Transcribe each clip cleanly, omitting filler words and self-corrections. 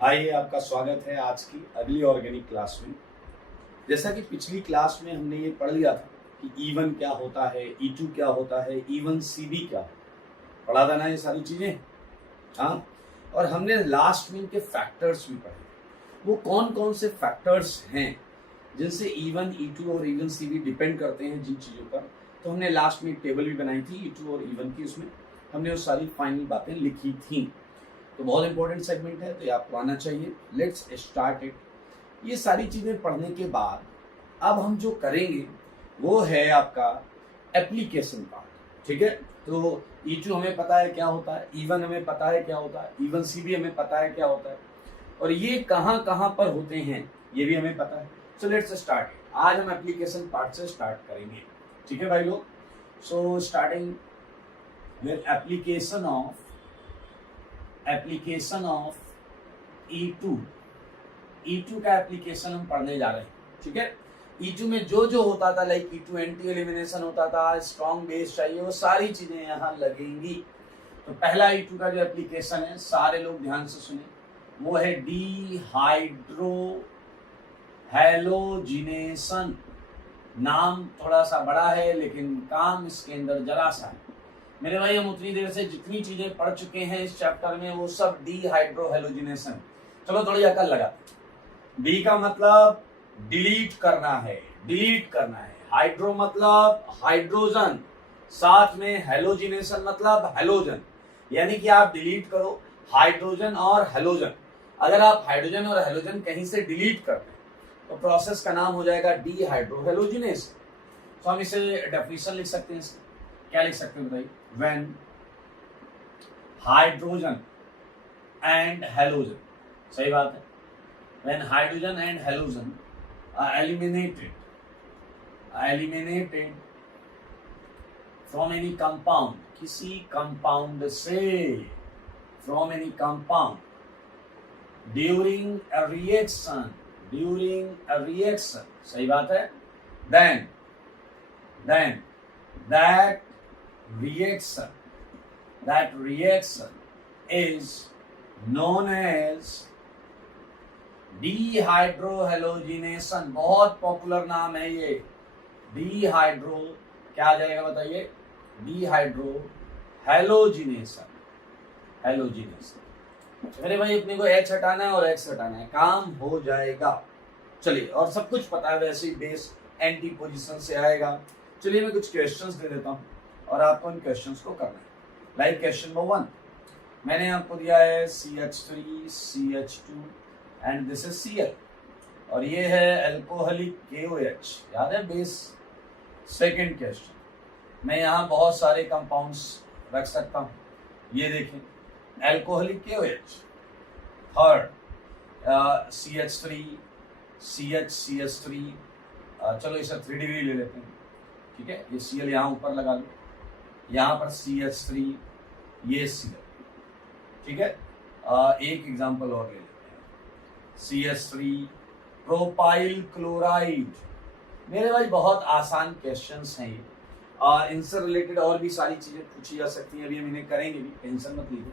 आइए, आपका स्वागत है आज की अगली ऑर्गेनिक क्लास में। जैसा कि पिछली क्लास में हमने ये पढ़ लिया था कि E1 क्या होता है, E2 क्या होता है, E1CB क्या है, पढ़ा था ना ये सारी चीजें। हाँ, और हमने लास्ट में इनके फैक्टर्स भी पढ़े। वो कौन कौन से फैक्टर्स हैं जिनसे E1, E2 और E1CB डिपेंड करते हैं जिन चीज़ों पर। तो हमने लास्ट में एक टेबल भी बनाई थी E2 और E1 की, उसमें हमने वो सारी फाइनल बातें लिखी थी। तो बहुत इंपॉर्टेंट सेगमेंट है, तो ये आपको आना चाहिए। Let's start it. ये सारी चीज़ें पढ़ने के बाद अब हम जो करेंगे वो है आपका एप्लीकेशन पार्ट। ठीक है, तो E2 हमें पता है क्या होता है, E1 हमें पता है क्या होता है, E1CB हमें पता है क्या होता है, और ये कहाँ कहाँ पर होते हैं ये भी हमें पता है। So let's start. आज हम एप्लीकेशन पार्ट से स्टार्ट करेंगे। ठीक है भाई लोग। So starting with application of E2। E2 का एप्लीकेशन हम पढ़ने जा रहे हैं। ठीक है, E2 में जो जो होता था, लाइक E2 एंटी एलिमिनेशन होता था, स्ट्रॉन्ग बेस चाहिए, वो सारी चीजें यहाँ लगेंगी। तो पहला E2 का जो एप्लीकेशन है, सारे लोग ध्यान से सुने, वो है डिहाइड्रो हैलोजिनेशन। नाम थोड़ा सा बड़ा है लेकिन काम इसके अंदर जरा सा है। मेरे भाई, हम उतनी देर से जितनी चीजें पढ़ चुके हैं इस चैप्टर में वो सब डिहाइड्रोहेलोजिनेशन। चलो थोड़ी अकल लगाते। डी का मतलब डिलीट करना है, डिलीट करना है। हाइड्रो मतलब हाइड्रोजन, साथ में हेलोजिनेशन मतलब हेलोजन, यानी कि आप डिलीट करो हाइड्रोजन और हेलोजन। अगर आप हाइड्रोजन और हेलोजन कहीं से डिलीट करते हैं तो प्रोसेस का नाम हो जाएगा डिहाइड्रोहेलोजिनेशन। तो हम इसे डेफिनेशन लिख सकते हैं। क्या लिख सकते हैं बताइए? व्हेन हाइड्रोजन एंड हेलोजन, सही बात है, when hydrogen and halogen are eliminated from any compound, किसी कंपाउंड से, from any compound during a reaction, सही बात है, then that reaction is known as dehydrohalogenation. बहुत पॉपुलर नाम है ये डिहाइड्रो। क्या आ जाएगा बताइए? डिहाइड्रोहेलोजिनेशन। मेरे भाई, अपने को H हटाना है और X हटाना है, काम हो जाएगा। चलिए, और सब कुछ पता है वैसे ही, बेस एंटी पोजीशन से आएगा। चलिए मैं कुछ क्वेश्चंस दे देता हूँ और आपको इन क्वेश्चंस को करना है। लाइक क्वेश्चन नंबर 1 मैंने आपको दिया है CH3 CH2 and this is Cl, और ये है एल्कोहलिक KOH, याद है बेस। सेकंड क्वेश्चन, मैं यहाँ बहुत सारे कंपाउंड्स रख सकता हूँ, ये देखें alcoholic KOH। Third CH3 CH3, चलो इसे 3 डिग्री ले लेते हैं। ठीक है, ये Cl यहाँ ऊपर लगा लो, यहाँ पर CH3, ये Cl। ठीक है, एक एग्जांपल और ले लेते हैं, CH3 प्रोपाइल क्लोराइड। मेरे भाई बहुत आसान क्वेश्चंस हैं ये, और इनसे रिलेटेड और भी सारी चीजें पूछी जा सकती हैं, अभी हम इन्हें करेंगे भी, टेंशन मत लीजिए।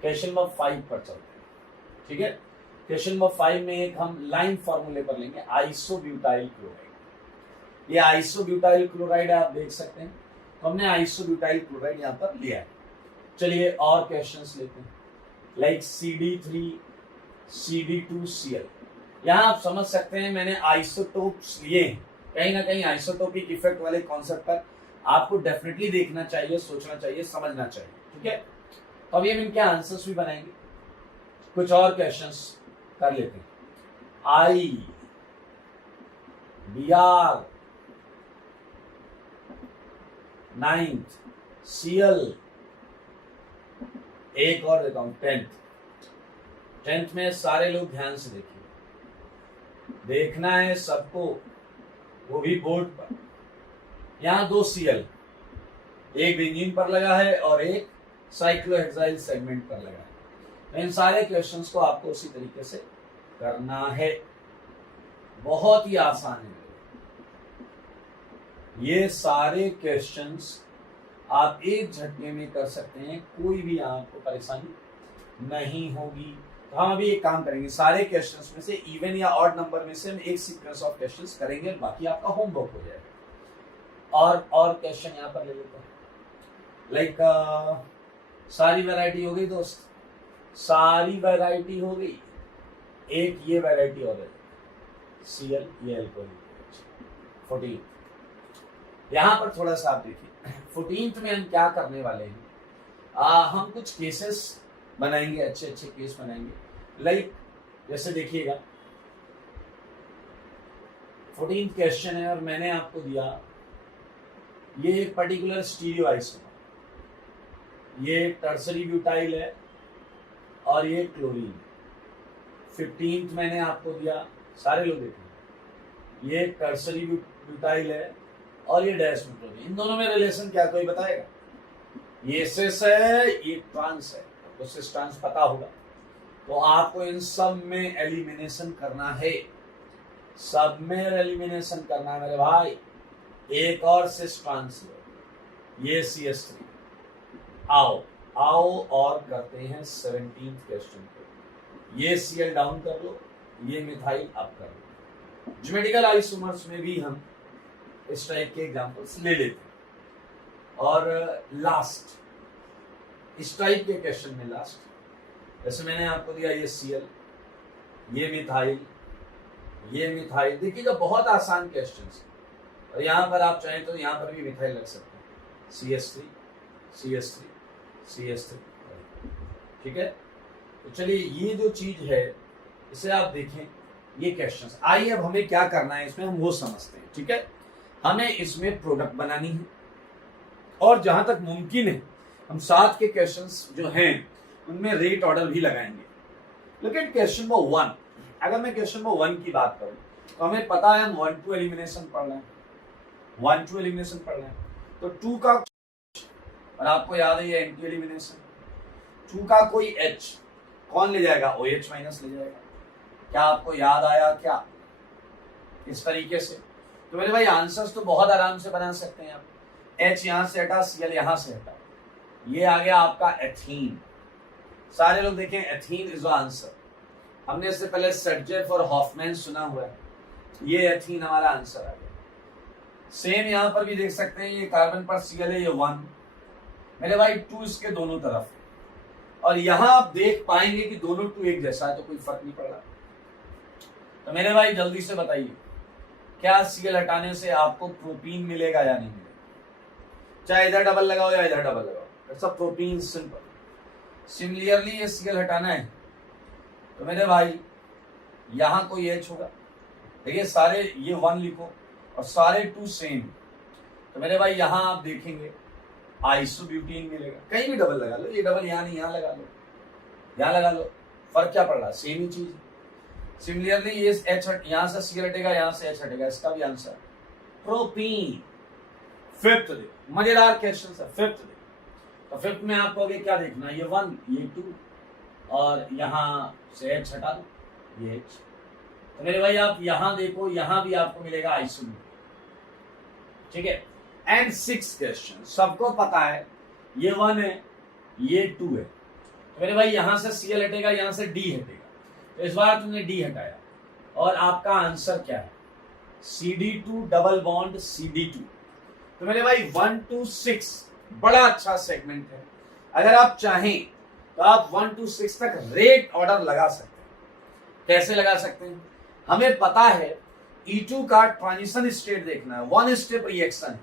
क्वेश्चन नंबर 5 पर चलते हैं। ठीक है, क्वेश्चन नंबर 5 में एक हम लाइन फॉर्मूले पर लेंगे, आइसोब्यूटाइल क्लोराइड। ये आइसोब्यूटाइल क्लोराइड आप देख सकते हैं, तो हमने आइसोब्यूटाइल क्लोराइड यहाँ पर लिया है। चलिए और क्वेश्चंस लेते हैं, लाइक CD3 CD2Cl। यहाँ आप समझ सकते हैं मैंने आइसोटोप्स लिए हैं, कहीं ना कहीं आइसोटोपिक इफेक्ट वाले कॉन्सेप्ट पर आपको डेफिनेटली देखना चाहिए, सोचना चाहिए, समझना चाहिए। ठीक है, तो अभी हम इनके आंसर्स भी बनाएंगे, कुछ और क्वेश्चंस कर लेते हैं। BR 9th, Cl, एक और देता हूं 10th में। सारे लोग ध्यान से देखिए, देखना है सबको, वो भी बोर्ड पर। यहाँ 2 Cl, एक बेंजीन पर लगा है और एक साइक्लोहेक्साइल सेगमेंट पर लगा है। तो इन सारे क्वेश्चंस को आपको उसी तरीके से करना है, बहुत ही आसान है। ये सारे क्वेश्चंस आप एक झटके में कर सकते हैं, कोई भी आपको परेशानी नहीं होगी। तो हम अभी एक काम करेंगे, सारे क्वेश्चंस में से इवन या ऑड नंबर में से हम एक सीक्वेंस ऑफ क्वेश्चंस करेंगे, बाकी आपका होमवर्क हो जाएगा। और क्वेश्चन यहाँ पर ले लेते हैं, लाइक सारी वैरायटी हो गई दोस्त, सारी वैरायटी हो गई। एक ये वैरायटी और है Cl, ये अल्कोहल। 14 यहां पर थोड़ा सा आप देखिए, 14th में हम क्या करने वाले हैं, हम कुछ केसेस बनाएंगे, अच्छे अच्छे केस बनाएंगे। लाइक जैसे देखिएगा 14th क्वेश्चन है और मैंने आपको दिया ये एक पर्टिकुलर स्टीरियो आइसोमर, ये टर्सरी ब्यूटाइल है और ये क्लोरीन। 15th मैंने आपको दिया, सारे लोग देखें, ये टर्सरी ब्यूटाइल है और ये डायस्ट्रोक्लोरीन। इन दोनों में रिलेशन क्या कोई बताएगा? ये सिस है, ये ट्रांस है, तो सिस ट्रांस पता होगा, तो आपको इन सब में एलिमिनेशन करना है, सब में एलिमिनेशन करना है मेरे भाई। एक और सिस ट्रांस लो, ये CH3। आओ और करते हैं 17th क्वेश्चन को। ये Cl डाउन कर लो, ये मिथाइल अप कर लो। ज्योमेट्रिकल आइसोमर्स में भी हम इस टाइप के एग्जांपल्स ले लेते हैं। और लास्ट इस टाइप के क्वेश्चन में लास्ट, जैसे मैंने आपको दिया ये Cl, ये मिथाइल, ये मिथाइल। देखिएगा बहुत आसान क्वेश्चन है, और यहाँ पर आप चाहें तो यहाँ पर भी मिथाइल लग सकते हैं, CH3 CH3 CH3, ठीक है। तो चलिए ये जो चीज है इसे आप देखें, ये क्वेश्चंस। आइए अब हमें क्या करना है इसमें, हम वो समझते हैं, ठीक है। हमें इसमें प्रोडक्ट बनानी है और जहां तक मुमकिन है हम साथ के क्वेश्चंस जो हैं उनमें रेट ऑर्डर भी लगाएंगे। लेकिन क्वेश्चन नंबर 1, अगर मैं क्वेश्चन नंबर 1 की बात करूं तो हमें पता है हम 1 2 एलिमिनेशन पढ़ रहे हैं, 1 2 एलिमिनेशन पढ़ रहे हैं, तो 2 का, और आपको याद है ये एंटी एलिमिनेशन, 2 का कोई H कौन ले जाएगा? OH माइनस ले जाएगा। क्या आपको याद आया क्या? इस तरीके से तो मेरे भाई आंसर्स तो बहुत आराम से बना सकते हैं आप। H यहां से हटा, Cl यहां से हटा, ये आ गया आपका एथीन। सारे लोग देखें, एथीन इज द आंसर। हमने इससे पहले सटजेफ और हॉफमैन सुना हुआ है, ये एथीन हमारा आंसर आ गया। सेम यहां पर भी देख सकते हैं, ये कार्बन पर Cl है, ये 1 मेरे भाई, 2 इसके दोनों तरफ, और यहां आप देख पाएंगे कि दोनों 2 एक जैसा है, तो कोई फर्क नहीं पड़ रहा। तो मेरे भाई जल्दी से बताइए, क्या Cl हटाने से आपको प्रोटीन मिलेगा या नहीं मिलेगा? चाहे इधर डबल लगाओ या इधर डबल लगाओ, सब प्रोटीन सिंपल। सिमिलरली ये Cl हटाना है तो मेरे भाई यहां कोई H होगा, देखिए सारे ये 1 लिखो और सारे 2 सेम, तो मेरे भाई यहां आप देखेंगे आइसोब्यूटीन मिलेगा। कहीं भी डबल लगा लो, ये डबल यहां नहीं, यहां लगा लो, यहां लगा लो, फर्क क्या पड़ रहा है? सेम ही चीज। सिमिलरली ये H यहां से Cl हटेगा, यहां से H हटेगा, इसका भी आंसर प्रोपीन। 5th डे मजेदार क्वेश्चन है, 5th डे। तो 5th में आपको आगे क्या देखना, ये 1 ये 2 और यहां से H हटा दो, ये H। तो मेरे भाई आप यहां देखो, यहां भी आपको मिलेगा आइसोब्यूटीन, ठीक है। एंड 6th क्वेश्चन, सबको पता है ये 1 है, ये 2 है, तो मेरे भाई यहां से Cl हटेगा, यहां से D हटेगा, तो इस बार तुमने D हटाया और आपका आंसर क्या है? CD2 double bond CD2। तो मेरे भाई 1 to 6 बड़ा अच्छा सेगमेंट है। अगर आप चाहें तो आप 1 to 6 तक रेट ऑर्डर लगा सकते हैं। कैसे लगा सकते हैं? हमें पता है E2 का ट्रांजिशन स्टेट देखना है, 1 स्टेप रिएक्शन है,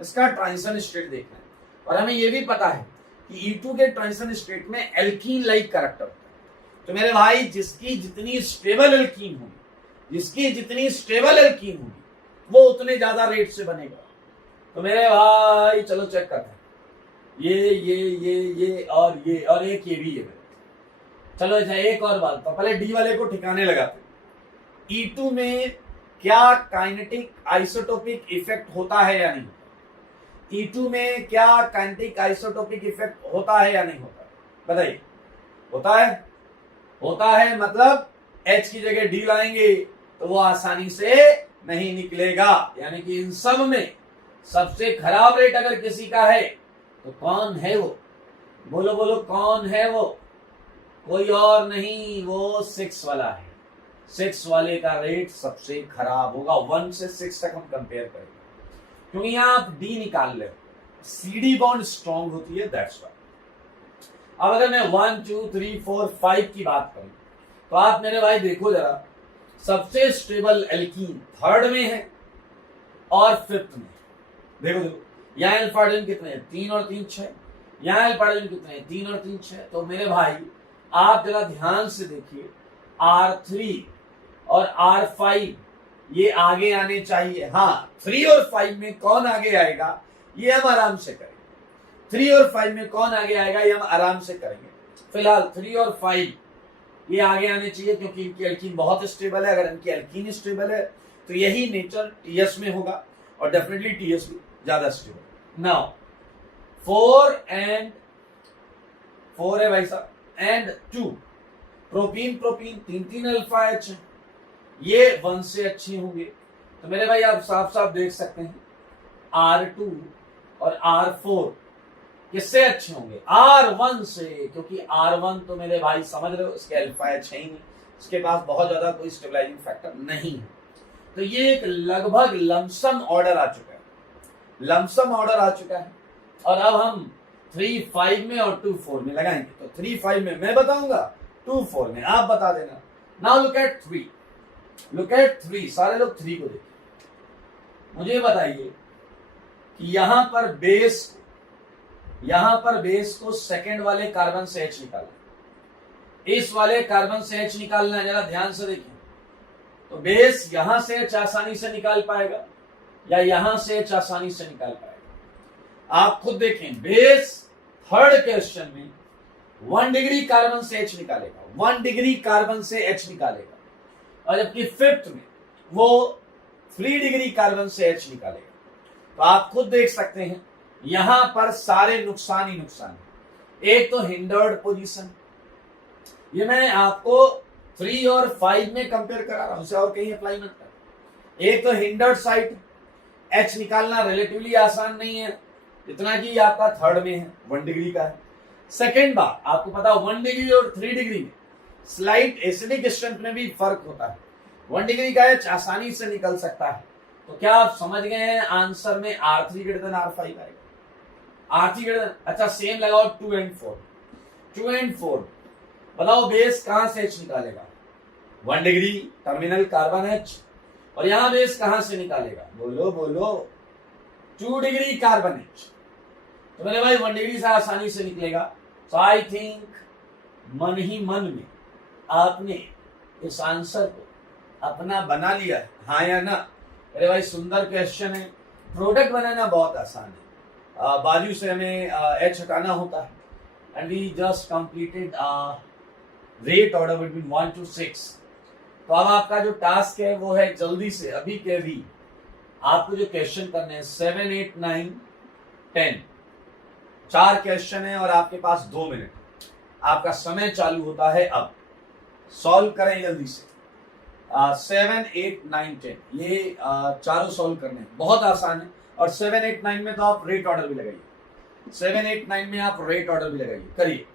इसका ट्रांजिशन स्टेट देखना है, और हमें यह भी पता है कि E2 के ट्रांजिशन स्टेट में एल्कीन लाइक कैरेक्टर होता है। तो मेरे भाई जिसकी जितनी स्टेबल एल्कीन होगी, जिसकी जितनी स्टेबल एल्कीन होगी, वो उतने ज्यादा रेट से बनेगा। तो मेरे भाई चलो चेक करते हैं, ये और एक ये भी है। चलो अच्छा एक और बात, तो पहले डी वाले को ठिकाने लगाते हैं। E2 में क्या काइनेटिक आइसोटोपिक इफेक्ट होता है या नहीं होता? E2 में क्या काइनेटिक आइसोटोपिक इफेक्ट होता है या नहीं होता? बताइए। होता है? होता है मतलब H की जगह D लाएंगे तो वो आसानी से नहीं निकलेगा। यानी कि इन सब में सबसे खराब रेट अगर किसी का है तो कौन है वो? बोलो बोलो कौन है वो? कोई और नहीं, वो 6 वाला है। 6 वाले का रेट सबसे खराब होगा। 1 से 6 तक हम कंपेयर करेंगे, क्योंकि यहां आप डी निकाल ले, सीडी बॉन्ड स्ट्रॉन्ग होती है, दैट्स व्हाई। अब अगर मैं 1 2 3 4 5 की बात करूं, तो आप मेरे भाई देखो जरा, सबसे स्टेबल एल्कीन 3rd में है और 5th में। देखो देखो, यहाँ एल्फाडिन कितने हैं, 3 और 3 6। यहाँ एल्फाडिन कितने हैं, 3 और 3 6। तो मेरे भाई आप जरा ध्यान से देखिए, R3 और R5 ये आगे आने चाहिए। हाँ, 3 और 5 में कौन आगे आएगा ये हम आराम से करेंगे। 3 और 5 में कौन आगे आएगा ये हम आराम से करेंगे। फिलहाल 3 और 5 ये आगे आने चाहिए, क्योंकि इनकी एल्कीन बहुत स्टेबल है। अगर इनकी एल्कीन स्टेबल है तो यही नेचर टीएस में होगा, और डेफिनेटली टीएस भी ज्यादा स्टेबल। नाउ 4 है भाई साहब, एंड 2 प्रोपीन 3 अल्फा एच है, ये 1 से अच्छे होंगे। तो मेरे भाई आप साफ साफ देख सकते हैं R2 और R4 किससे अच्छे होंगे, R1 से, क्योंकि R1 तो मेरे भाई समझ रहे हो इसके अल्फा एच है ही नहीं, इसके पास बहुत ज्यादा कोई स्टेबलाइजिंग फैक्टर नहीं है। तो ये एक लगभग लमसम ऑर्डर आ चुका है, लमसम ऑर्डर आ चुका है। और अब हम 3 5 में और 2 4 में लगाएंगे। तो 3 5 में मैं बताऊंगा, 2 4 में आप बता देना। Now look at 3, look at 3, सारे लोग 3 को देखिए, मुझे बताइए कि यहां पर बेस को सेकंड वाले कार्बन से H निकालना, इस वाले कार्बन से H निकालना है, जरा ध्यान से देखिए। तो बेस यहां से H आसानी से निकाल पाएगा या यहां से H आसानी से निकाल पाएगा, आप खुद देखें। बेस 3rd क्वेश्चन में 1 डिग्री कार्बन से H निकालेगा, 1 डिग्री कार्बन से H निकालेगा, और जबकि 5th में वो 3 डिग्री कार्बन से H निकालेगा। तो आप खुद देख सकते हैं यहां पर सारे नुकसान ही नुकसान है। एक तो हिंडर्ड पोजीशन, ये मैं आपको 3 और 5 में कंपेयर करा रहा हूं, उसे और कहीं अप्लाई मत कर। एक तो हिंडर्ड साइड, H निकालना रिलेटिवली आसान नहीं है, इतना कि आपका 3rd में है, 1 डिग्री का है। सेकेंड बात, आपको पता 1 डिग्री और 3 डिग्री में स्लाइट एसिडिक स्ट्रेंथ में भी फर्क होता है। 1 डिग्री का H आसानी से निकल सकता है। तो क्या आप समझ गए हैं, आंसर में R3 ग्रेटर देन R5 आएगा। R3 ग्रेटर, अच्छा सेम लगाओ 2 and 4, 2 and 4, बताओ बेस कहां से H निकालेगा, 1 डिग्री टर्मिनल कार्बन H, और यहां बेस कहां से निकालेगा, बोलो बोलो, 2 डिग्री कार्बन H। तो मेरे भाई 1 डिग्री से आसानी से निकलेगा। तो आई थिंक मन ही मन में आपने इस आंसर को अपना बना लिया है, हाँ या ना। अरे भाई सुंदर क्वेश्चन है, प्रोडक्ट बनाना बहुत आसान है। बाजू से हमें H हटाना होता है, and we just completed rate order between 1 to 6। तो अब आपका जो टास्क है वो है जल्दी से अभी के अभी आपको जो क्वेश्चन करने हैं 7 8 9 10, 4 क्वेश्चन है और आपके पास 2 मिनट, आपका समय चालू होता है अब। सॉल्व करें जल्दी से। 7 8 9 10 ये चारों सॉल्व करने हैं, बहुत आसान है। और 7 8 9 में तो आप रेट ऑर्डर भी लगाइए, 7 8 9 में आप रेट ऑर्डर भी लगाइए, करिए।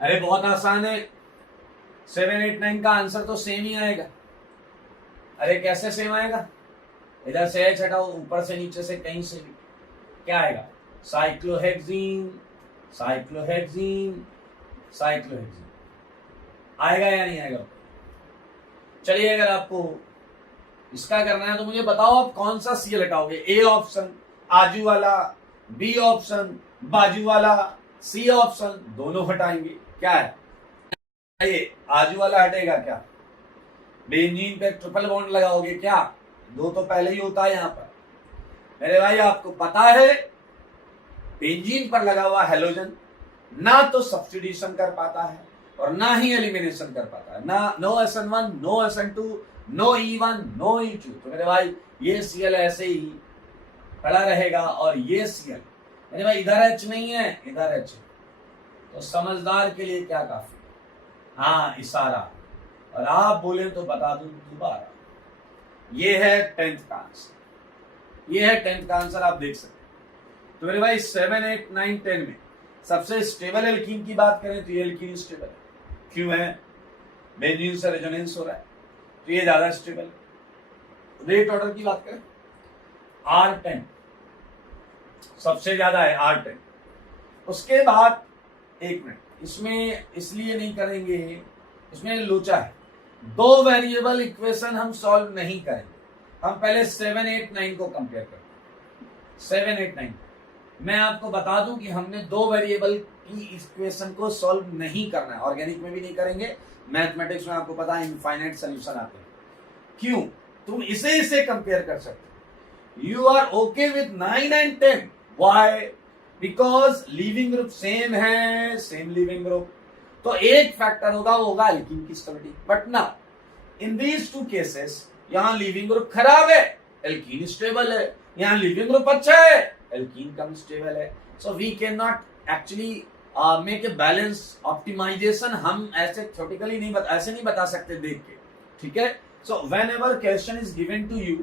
अरे बहुत आसान है, 7 8 9 का आंसर तो सेम ही आएगा। अरे कैसे सेम आएगा, इधर से H हटाओ, ऊपर से नीचे से कहीं से भी क्या आएगा, साइक्लोहेक्सीन साइक्लोहेक्सीन साइक्लोहेक्सीन आएगा या नहीं आएगा। चलिए अगर आपको इसका करना है तो मुझे बताओ आप कौन सा Cl हटाओगे। ए ऑप्शन आजू वाला, बी ऑप्शन बाजू वाला, सी ऑप्शन दोनों हटाएंगे। क्या है ये, आजू वाला हटेगा क्या, बेंजीन पे ट्रिपल बॉन्ड लगाओगे क्या, 2 तो पहले ही होता है यहां पर। मेरे भाई आपको पता है बेंजीन पर लगा हुआ हेलोजन ना तो सब्स्टिट्यूशन कर पाता है और ना ही एलिमिनेशन कर पाता है, ना no SN1 no SN2 no E1 no E2। तो मेरे भाई ये Cl ऐसे ही खड़ा रहेगा और ये Cl मेरे भाई इधर H नहीं है, इधर H। तो समझदार के लिए क्या काफी, हाँ इशारा, और आप बोले तो बता दूं दोबारा। ये है 10th का आंसर, ये है 10th का आंसर, आप देख सकते हैं। तो मेरे भाई 7, 8, 9, 10 में सबसे स्टेबल एल्कीन की बात करें तो ये एल्कीन स्टेबल है। क्यों है? बेंजीन से रेजोनेंस हो रहा है तो ये ज्यादा स्टेबल है। रेट ऑर्डर की बात करें R10 सबसे ज्यादा है, R10। उसके बाद एक मिनट, इसमें इसलिए नहीं करेंगे, इसमें लोचा है, दो वेरिएबल इक्वेशन हम सॉल्व नहीं करेंगे। हम पहले 7, 8, 9 को कंपेयर करते हैं। 7, 8, 9 मैं आपको बता दूं कि हमने दो वेरिएबल की इक्वेशन को सॉल्व नहीं करना है। ऑर्गेनिक में भी नहीं करेंगे, मैथमेटिक्स में आपको पता है इनफाइनाइट सॉल्यूशन आते हैं। क्यों? तुम इसे कंपेयर कर सकते हो। You are okay with 9 and 10। Why? Because living group same है, सेम लिविंग ग्रुप, तो एक फैक्टर होगा, वो होगा एल्कीन की स्टेबिलिटी। बट ना, इन दीज टू केसेस यहां लिविंग ग्रुप खराब है, एल्कीन स्टेबल है, यहां लिविंग ग्रुप अच्छा है, एल्कीन कम स्टेबल है। So we can not actually make a balance optimisation. हम ऐसे थ्योरेटिकली ऐसे नहीं बता सकते देख के, ठीक है। So whenever question is given to you,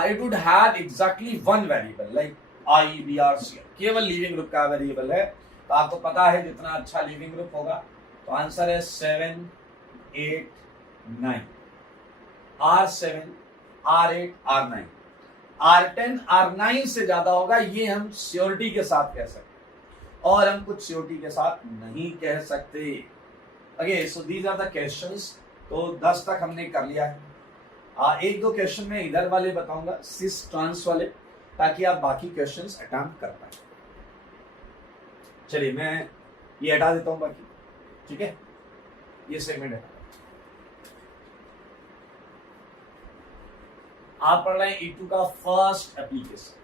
it would have exactly one variable like I, B, R, C, केवल लिविंग ग्रुप का वेरिएबल है। तो आपको पता है जितना अच्छा लिविंग ग्रुप होगा, तो आंसर है 7, 8, 9। R7, R8, R9, R10, R9 से ज्यादा होगा, ये हम श्योरिटी के साथ कह सकते हैं, और हम कुछ श्योरिटी के साथ नहीं कह सकते। Okay, so these are the questions. तो 10 तक हमने कर लिया है। एक दो क्वेश्चन में इधर वाले बताऊंगा, सिस ट्रांस वाले, ताकि आप बाकी क्वेश्चंस अटेम्प्ट कर पाए। चलिए मैं ये हटा देता हूं बाकी, ठीक है, ये सेगमेंट है। आप पढ़ रहे हैं E2 का फर्स्ट एप्लीकेशन।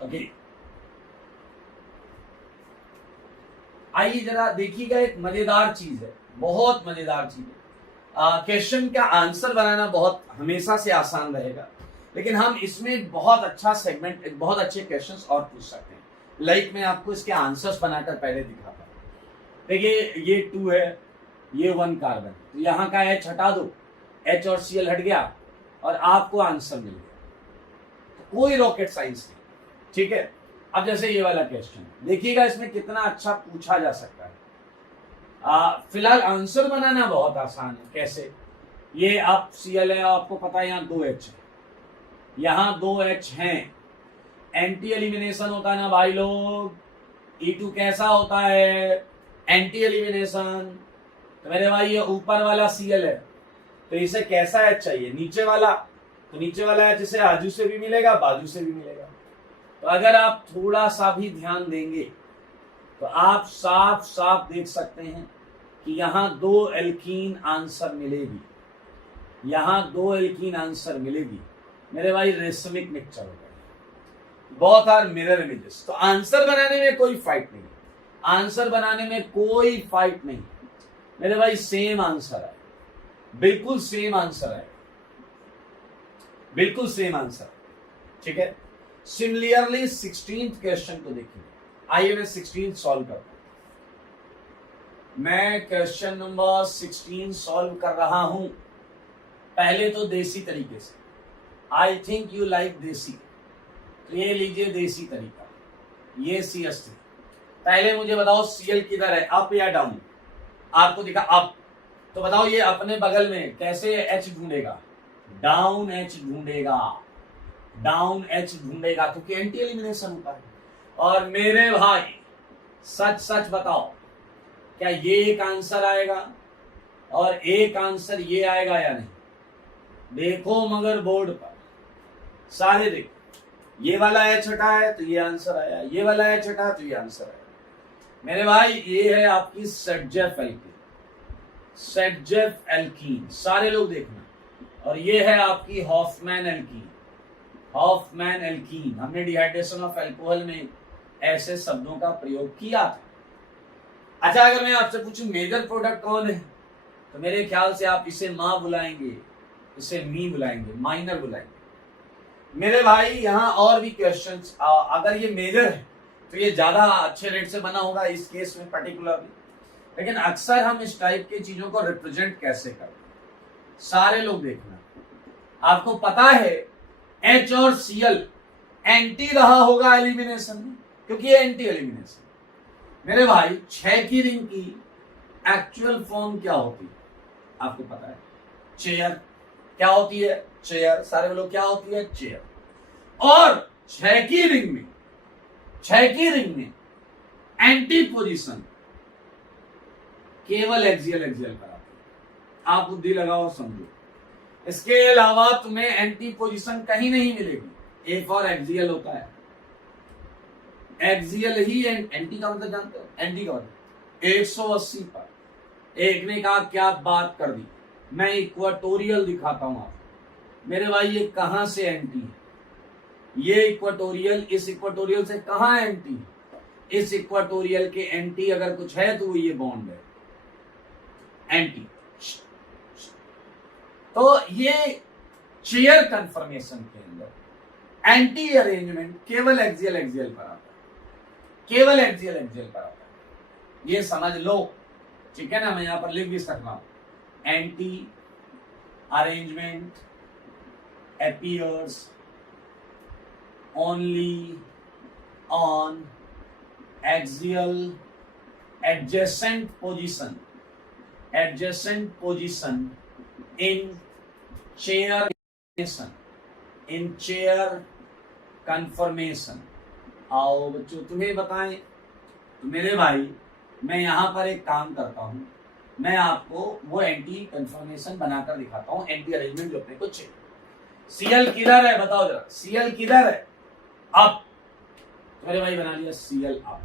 ओके, आइए जरा देखिएगा, एक मजेदार चीज है, बहुत मजेदार चीज है। क्वेश्चन का आंसर बनाना बहुत हमेशा से आसान रहेगा, लेकिन हम इसमें बहुत अच्छा सेगमेंट, बहुत अच्छे क्वेश्चंस और पूछ सकते हैं। लाइक मैं आपको इसके आंसर्स बनाकर पहले दिखाता हूं। देखिए ये 2 है, ये 1 कार्बन, तो यहाँ का H हटा दो, H और Cl हट गया और आपको आंसर मिल गया। तो कोई रॉकेट साइंस नहीं, ठीक है। अब जैसे ये वाला क्वेश्चन देखिएगा, इसमें कितना अच्छा पूछा जा सकता है। फिलहाल आंसर बनाना बहुत आसान है। कैसे? ये आप Cl है, आपको पता है यहाँ 2 H है, यहाँ 2 H हैं, एंटी एलिमिनेशन होता है ना भाई लोग। E2 कैसा होता है? Anti elimination. तो मेरे भाई ये ऊपर वाला Cl है, तो इसे कैसा H चाहिए? नीचे वाला। तो नीचे वाला H इसे आजू से भी मिलेगा, बाजू से भी मिलेगा। तो अगर आप थोड़ा सा भी ध्यान देंगे तो आप साफ साफ देख सकते हैं कि यहाँ 2 एल्कीन आंसर मिलेगी, यहाँ 2 एल्कीन आंसर मिलेगी। मेरे भाई रेशमिक मिक्सचर होगा, बोथ आर मिरर इमेजेस। तो आंसर बनाने में कोई फाइट नहीं, आंसर बनाने में कोई फाइट नहीं मेरे भाई, सेम आंसर है, बिल्कुल सेम आंसर है, बिल्कुल सेम आंसर, ठीक है। सिमिलरली 16th क्वेश्चन को देखिए। आइए मैं 16 सॉल्व करता हूं। मैं क्वेश्चन नंबर 16 सॉल्व कर रहा हूं, पहले तो देसी तरीके से। आई थिंक यू लाइक देसी, तो ये लीजिए देसी तरीका। ये CH3, पहले मुझे बताओ Cl किधर है, अप या डाउन? आपको दिखा अप, तो बताओ ये अपने बगल में कैसे H ढूंढेगा? डाउन H ढूंढेगा, डाउन H ढूंढेगा, क्योंकि एंटी एलिमिनेशन होता है। और मेरे भाई सच सच बताओ, क्या ये एक आंसर आएगा और एक आंसर ये आएगा या नहीं? देखो मगर बोर्ड पर सारे देखो, ये वाला H हटा है तो ये आंसर आया, ये वाला H हटा तो ये आंसर आया। मेरे भाई ये है आपकी सेटजेफ एल्कीन, सेटजेफ एल्कीन, सारे लोग देखना। और ये है आपकी हॉफमैन एल्कीन, हॉफमैन एल्कीन। हमने डिहाइड्रेशन ऑफ अल्कोहल में ऐसे शब्दों का प्रयोग किया था। अच्छा, अगर मैं आपसे पूछूं मेजर प्रोडक्ट कौन है, तो मेरे ख्याल से आप इसे मां बुलाएंगे, इसे मी बुलाएंगे, माइनर बुलाएंगे। मेरे भाई यहाँ और भी क्वेश्चंस, अगर ये मेजर है तो ये ज्यादा अच्छे रेट से बना होगा इस केस में पर्टिकुलरली, लेकिन अक्सर हम इस टाइप की चीजों को रिप्रेजेंट कैसे करते हैं, सारे लोग देखना। आपको पता है एच और सीएल एंटी रहा होगा एलिमिनेशन में, क्योंकि ये एंटी एलिमिनेशन। मेरे भाई 6 की रिंग की एक्चुअल फॉर्म क्या होती है आपको पता है? चेयर। क्या होती है? चेयर। सारे लोग क्या होती है? चेयर। और 6 की रिंग में एंटी पोजीशन केवल एक्सियल कराती है। आप बुद्धि लगाओ, समझो। इसके अलावा तुम्हें एंटी पोजीशन कहीं नहीं मिलेगी। एक और एक्सियल होता है, एक्सियल ही एंटी का मतलब जानते हो? एंटी का मतलब 180 पर। एक ने कहा क्या बात कर दी, मैं इक्वाटोरियल दिखाता हूं आपको। मेरे भाई ये कहां से एंटी है? ये इक्वाटोरियल इस इक्वाटोरियल से कहां एंटी है? इस इक्वाटोरियल के एंटी अगर कुछ है तो वो ये बॉन्ड है, एंटी। तो ये चेयर कंफर्मेशन के अंदर एंटी अरेंजमेंट केवल एक्सियल पर आता है, केवल एक्सियल पर आता है। ये समझ लो, ठीक है ना? मैं यहां पर लिख भी सकता हूं, anti arrangement appears only on axial adjacent position in chair conformation। आओ बच्चों तुम्हें बताएं, तो मेरे भाई मैं यहां पर एक काम करता हूं, मैं आपको वो एंटी कंफर्मेशन बनाकर दिखाता हूं, एंटी अरेंजमेंट जो अपने को चाहिए। सीएल किधर है बताओ जरा, सीएल किधर है? अप। तो मेरे भाई बना लिया सीएल अप।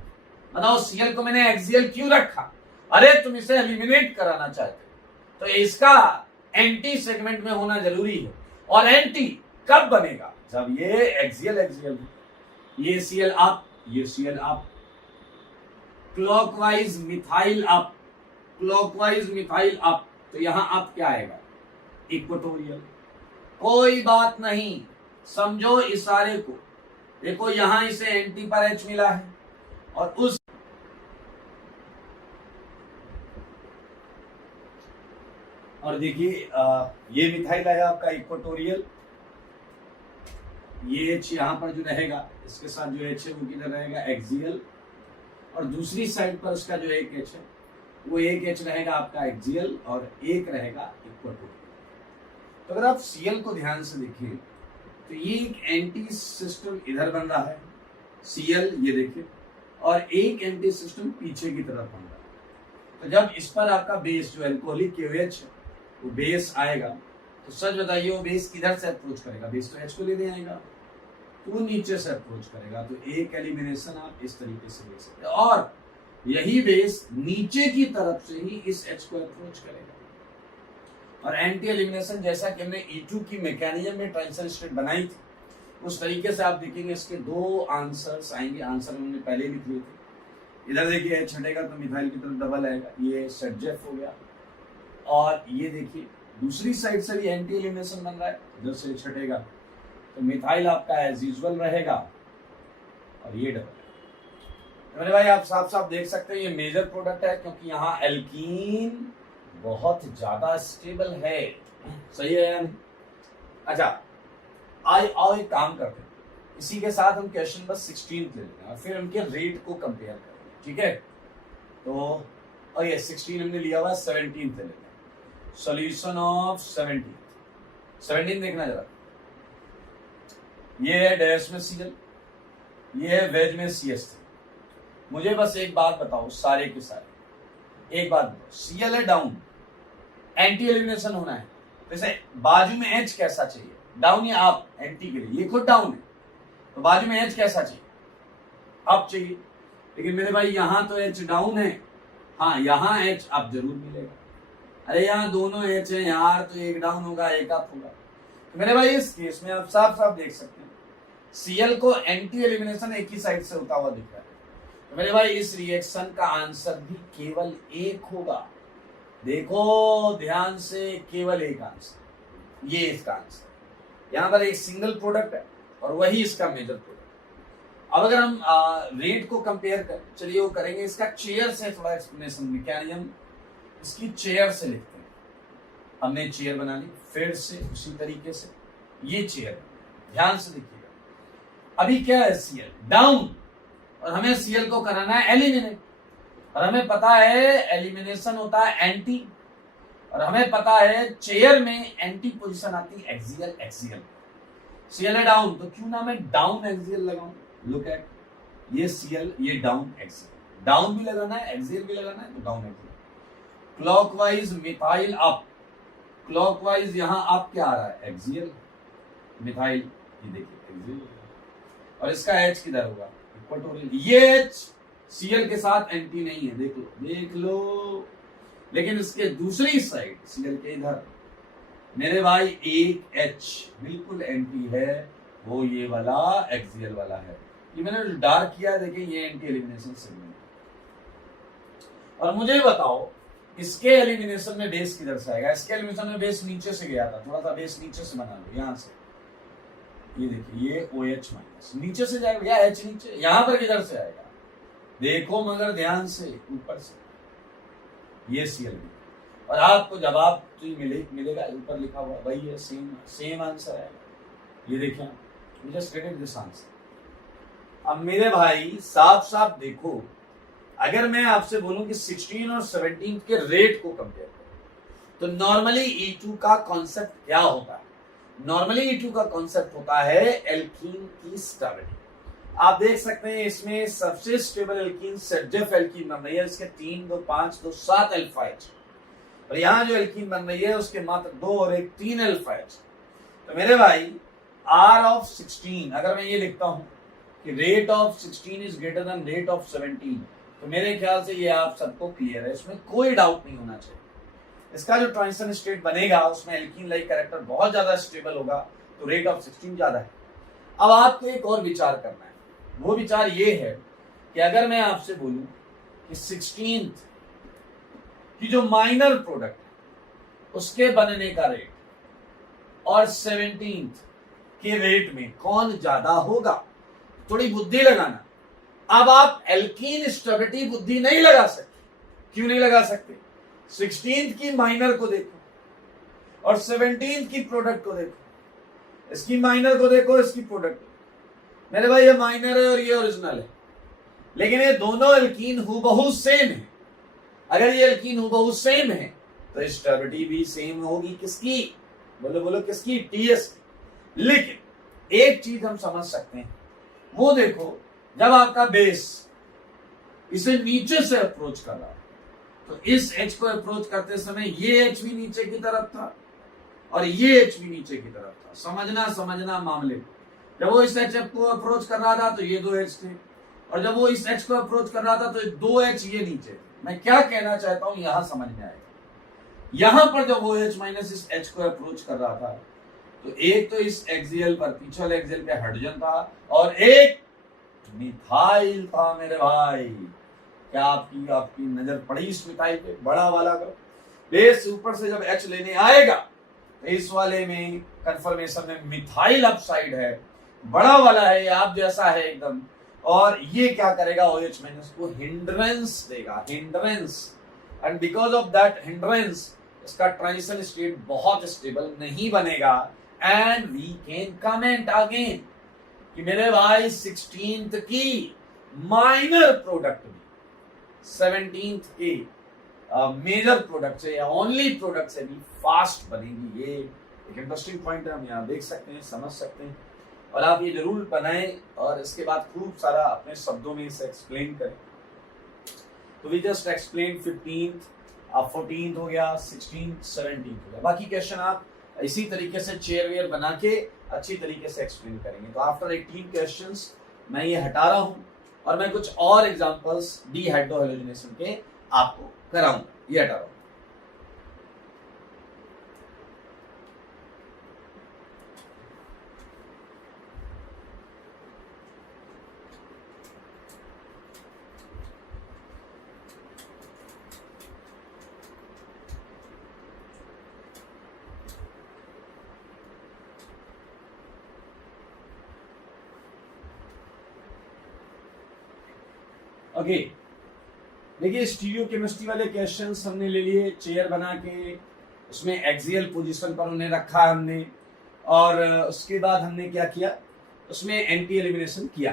बताओ सीएल को मैंने एक्सियल क्यों रखा? अरे तुम इसे एलिमिनेट कराना चाहते, तो इसका एंटी सेगमेंट में होना जरूरी है। और एंटी कब बनेगा? जब ये एक्सियल ये सीएल अप, ये CL up, clockwise methyl up, clockwise methyl up. तो यहां अप क्या आएगा? इक्वेटोरियल। कोई बात नहीं, समझो इशारे को। देखो यहां इसे एंटी पर एच मिला है और उस और देखिए ये मिथाइल आया आपका इक्वेटोरियल, ये एच यहां पर जो रहेगा इसके साथ जो एच है वो किधर रहेगा? एक्सियल। और दूसरी साइड पर उसका जो एक एच है वो एक एच रहेगा आपका एक्सियल और एक रहेगा इक्वेटोरियल। तो अगर आप सीएल को ध्यान से देखें तो ये एक एंटी सिस्टम इधर बन रहा है, सीएल ये देखिए, और एक एंटी सिस्टम पीछे की तरफ बन रहा है। तो जब इस पर आपका बेस जो एल्कोहलिक KOH है वो बेस आएगा, तो सच बताइए वो बेस किधर से अप्रोच करेगा? बेस तो एच को लेने आएगा, तो वो नीचे से अप्रोच करेगा। तो एक एलिमिनेशन आप इस तरीके से देख सकते हैं, और यही बेस नीचे की तरफ से ही इस एच को अप्रोच करेगा। और एंटी एलिमिनेशन जैसा कि हमने E2 की मैकेनिज्म में ट्रांजिशन स्टेट बनाई थी, उस तरीके से आप देखेंगे इसके 2 आंसर्स आएंगे। आंसर हमने पहले लिख लिए थे। इधर देखिए एच हटेगा तो मिथाइल की तरफ डबल आएगा, ये सेटजेफ हो गया। और ये देखिए दूसरी साइड से भी एंटी एलिमिनेशन बन रहा है, इधर से एच हटेगा तो मिथाइल आपका एज यूजुअल रहेगा और ये डबल। तो मेरे भाई आप साफ साफ देख सकते हैं ये मेजर प्रोडक्ट है, क्योंकि यहाँ एल्कीन बहुत ज्यादा स्टेबल है। सही है या नहीं? अच्छा आओ एक काम करते हैं, इसी के साथ हम क्वेश्चन नंबर 16 ले लेते हैं और फिर उनके रेट को कंपेयर करेंगे, ठीक है? तो और ये 16 हमने लिया हुआ, 17 ले लेते हैं। सॉल्यूशन ऑफ 17 देखना जरा। ये है डैश में सीएल, ये है वेज में CH3। मुझे बस एक बात बताओ, सारे के सारे एक बात बताओ, सीएल है डाउन, एंटी एलिमिनेशन होना है, जैसे बाजू में एच कैसा चाहिए? डाउन या अप? एंटी के लिए ये खुद डाउन है, तो बाजू में एच कैसा चाहिए? अप चाहिए। लेकिन मेरे भाई यहां तो एच डाउन है, हाँ यहां एच अप जरूर मिलेगा। अरे यहाँ दोनों एच है यार, तो एक डाउन होगा एक अप होगा। तो मेरे भाई इस केस में आप साफ साफ देख सकते हैं सीएल को एंटी एलिमिनेशन एक ही साइड से होता हुआ दिख रहा है। तो मेरे भाई इस रिएक्शन का आंसर भी केवल एक होगा। देखो ध्यान से, केवल एक आंसर, ये इसका आंसर। यहां पर एक सिंगल प्रोडक्ट है, और वही इसका मेजर प्रोडक्ट। अब अगर हम रेट को कंपेयर करें, चलिए वो करेंगे, इसका चेयर से थोड़ा एक्सप्लेनेशन, मैकेनिज्म इसकी चेयर से लिखते हैं। हमने चेयर बना ली, फिर से उसी तरीके से ये चेयर, ध्यान से देखिएगा। अभी क्या है, सीएल डाउन, और हमें सीएल को कराना है एलिमिनेट, और हमें पता है एलिमिनेशन होता है एंटी, और हमें पता है चेयर में एंटी पोजीशन आती है एक्सियल। एक्सियल सीएल है डाउन, तो क्यों ना मैं डाउन एक्सियल लगाऊं। लुक एट, ये सीएल, ये डाउन एक्सियल, डाउन भी लगाना है एक्सियल भी लगाना है, तो down axial. Clockwise methyl up, clockwise यहां अप क्या आ रहा है, एक्सियल। मिथाइल ये देखिए एक्सियल, और इसका एच किधर होगा, इक्वेटोरियल। ये एच सीएल के साथ एंटी नहीं है, देख लो देख लो, लेकिन इसके दूसरी साइड सीएल के इधर मेरे भाई एक एच बिल्कुल एंटी है, वो ये वाला एक्सियल वाला है। ये मैंने डार्क किया है, देखिए ये एंटी एलिमिनेशन सेगमेंट। और मुझे बताओ इसके एलिमिनेशन में बेस किधर से आएगा, इसके एलिमिनेशन में बेस नीचे से गया था, थोड़ा सा बेस नीचे से बना लो, यहां से ये देखिए, ये OH माइनस नीचे से जाएगा, या H नीचे, यहां पर किधर से आएगा, देखो मगर ध्यान से, ऊपर से, ये Cl। और आपको जवाब तो मिलेगा, ऊपर लिखा हुआ वही है, सेम आंसर है। ये देखिए, जस्ट क्रेडिट दिस आंसर। अब मेरे भाई साफ साफ देखो, अगर मैं आपसे बोलूं कि 16 और 17 के रेट को कंपेयर करो, तो नॉर्मली E2 का कॉन्सेप्ट क्या होता है, नॉर्मली E2 का कॉन्सेप्ट होता है एल्कीन की स्टेबिलिटी। आप देख सकते हैं इसमें सबसे स्टेबल एल्कीन सेडजेफ एल्कीन बन रही है, इसके 3 2 5 2 7 अल्फाइड, और यहां जो एल्कीन बन रही है उसके मात्र 2 और 1 3 अल्फाइड। तो मेरे भाई R ऑफ 16, अगर मैं ये लिखता हूं कि rate of 16 is greater than rate of 17, तो मेरे ख्याल से ये आप सबको क्लियर है, इसमें कोई डाउट नहीं होना चाहिए। इसका जो ट्रांजिशन स्टेट बनेगा उसमें एल्कीन लाइक कैरेक्टर बहुत ज्यादा स्टेबल होगा, तो रेट ऑफ 16 ज्यादा है। अब आपको एक और विचार करना है, वो विचार ये है कि अगर मैं आपसे बोलूं कि 16 की जो माइनर प्रोडक्ट है उसके बनने का रेट और 17 के रेट में कौन ज्यादा होगा, थोड़ी बुद्धि लगाना। अब आप एल्कीन स्टेबिलिटी बुद्धि नहीं लगा सकते, क्यों नहीं लगा सकते, 16 की माइनर को देखो और 17 की प्रोडक्ट को देखो, इसकी माइनर को देखो, इसकी प्रोडक्ट। मेरे भाई ये माइनर है और ये ओरिजिनल है, लेकिन ये दोनों एल्कीन हूबहू सेम है। अगर ये एल्कीन हूबहू सेम है तो स्टेबिलिटी भी सेम होगी, किसकी, बोलो बोलो किसकी, टीएस की। लेकिन एक चीज हम समझ सकते हैं, वो देखो जब आपका बेस इसे नीचे से अप्रोच कर रहा है, तो इस एच को अप्रोच करते समय ये एच भी नीचे की तरफ था और ये एच भी नीचे की तरफ था। समझना मामले, जब वो इस एच को अप्रोच कर रहा था तो ये 2 एच थे, और जब वो इस एच को अप्रोच कर रहा था तो 2 एच ये नीचे थे। मैं क्या कहना चाहता हूं यहां समझ में आएगा। यहां पर जब वो एच माइनस इस एच को अप्रोच कर रहा था, तो एक तो इस एक्सियल पर, पीछे वाले एक्सियल पे हाइड्रोजन था और एक मिथाइल था। मेरे भाई क्या आपकी नजर पड़ी इस मिथाइल पे, बड़ा वाला का बेस ऊपर से जब एच लेने आएगा तो इस वाले में कंफर्मेशन में मिथाइल अपसाइड है, बड़ा वाला है, आप जैसा है एकदम, और ये क्या करेगा, OH माइनस को हिंड्रेंस देगा, hindrance. And because of that hindrance इसका ट्रांजिशन स्टेट बहुत स्टेबल नहीं बनेगा। And we can comment again कि मेरे भाई 16th की माइनर प्रोडक्ट भी 17th के मेजर प्रोडक्ट से या ओनली प्रोडक्ट से भी फास्ट बनेगी। ये एक इंटरेस्टिंग पॉइंट है, हम यहाँ देख सकते हैं, समझ सकते हैं, और आप ये जरूर बनाएं और इसके बाद खूब सारा अपने शब्दों में इसे एक्सप्लेन करें। तो वी जस्ट एक्सप्लेन 15th, अब 14th हो गया, 16th, 17th हो गया। बाकी क्वेश्चन आप इसी तरीके से चेयर वेयर बना के अच्छी तरीके से एक्सप्लेन करेंगे। तो आफ्टर 18 क्वेश्चंस मैं ये हटा रहा हूं और मैं कुछ और एग्जांपल्स डीहाइड्रोहेलोजिनेशन के आपको कराऊंगा, ये हटा रहा हूं। ओके, देखिए स्टीरियो केमिस्ट्री वाले क्वेश्चंस हमने ले लिए, चेयर बना के उसमें एक्सियल पोजीशन पर उन्हें रखा हमने, और उसके बाद हमने क्या किया, उसमें एंटी एलिमिनेशन किया।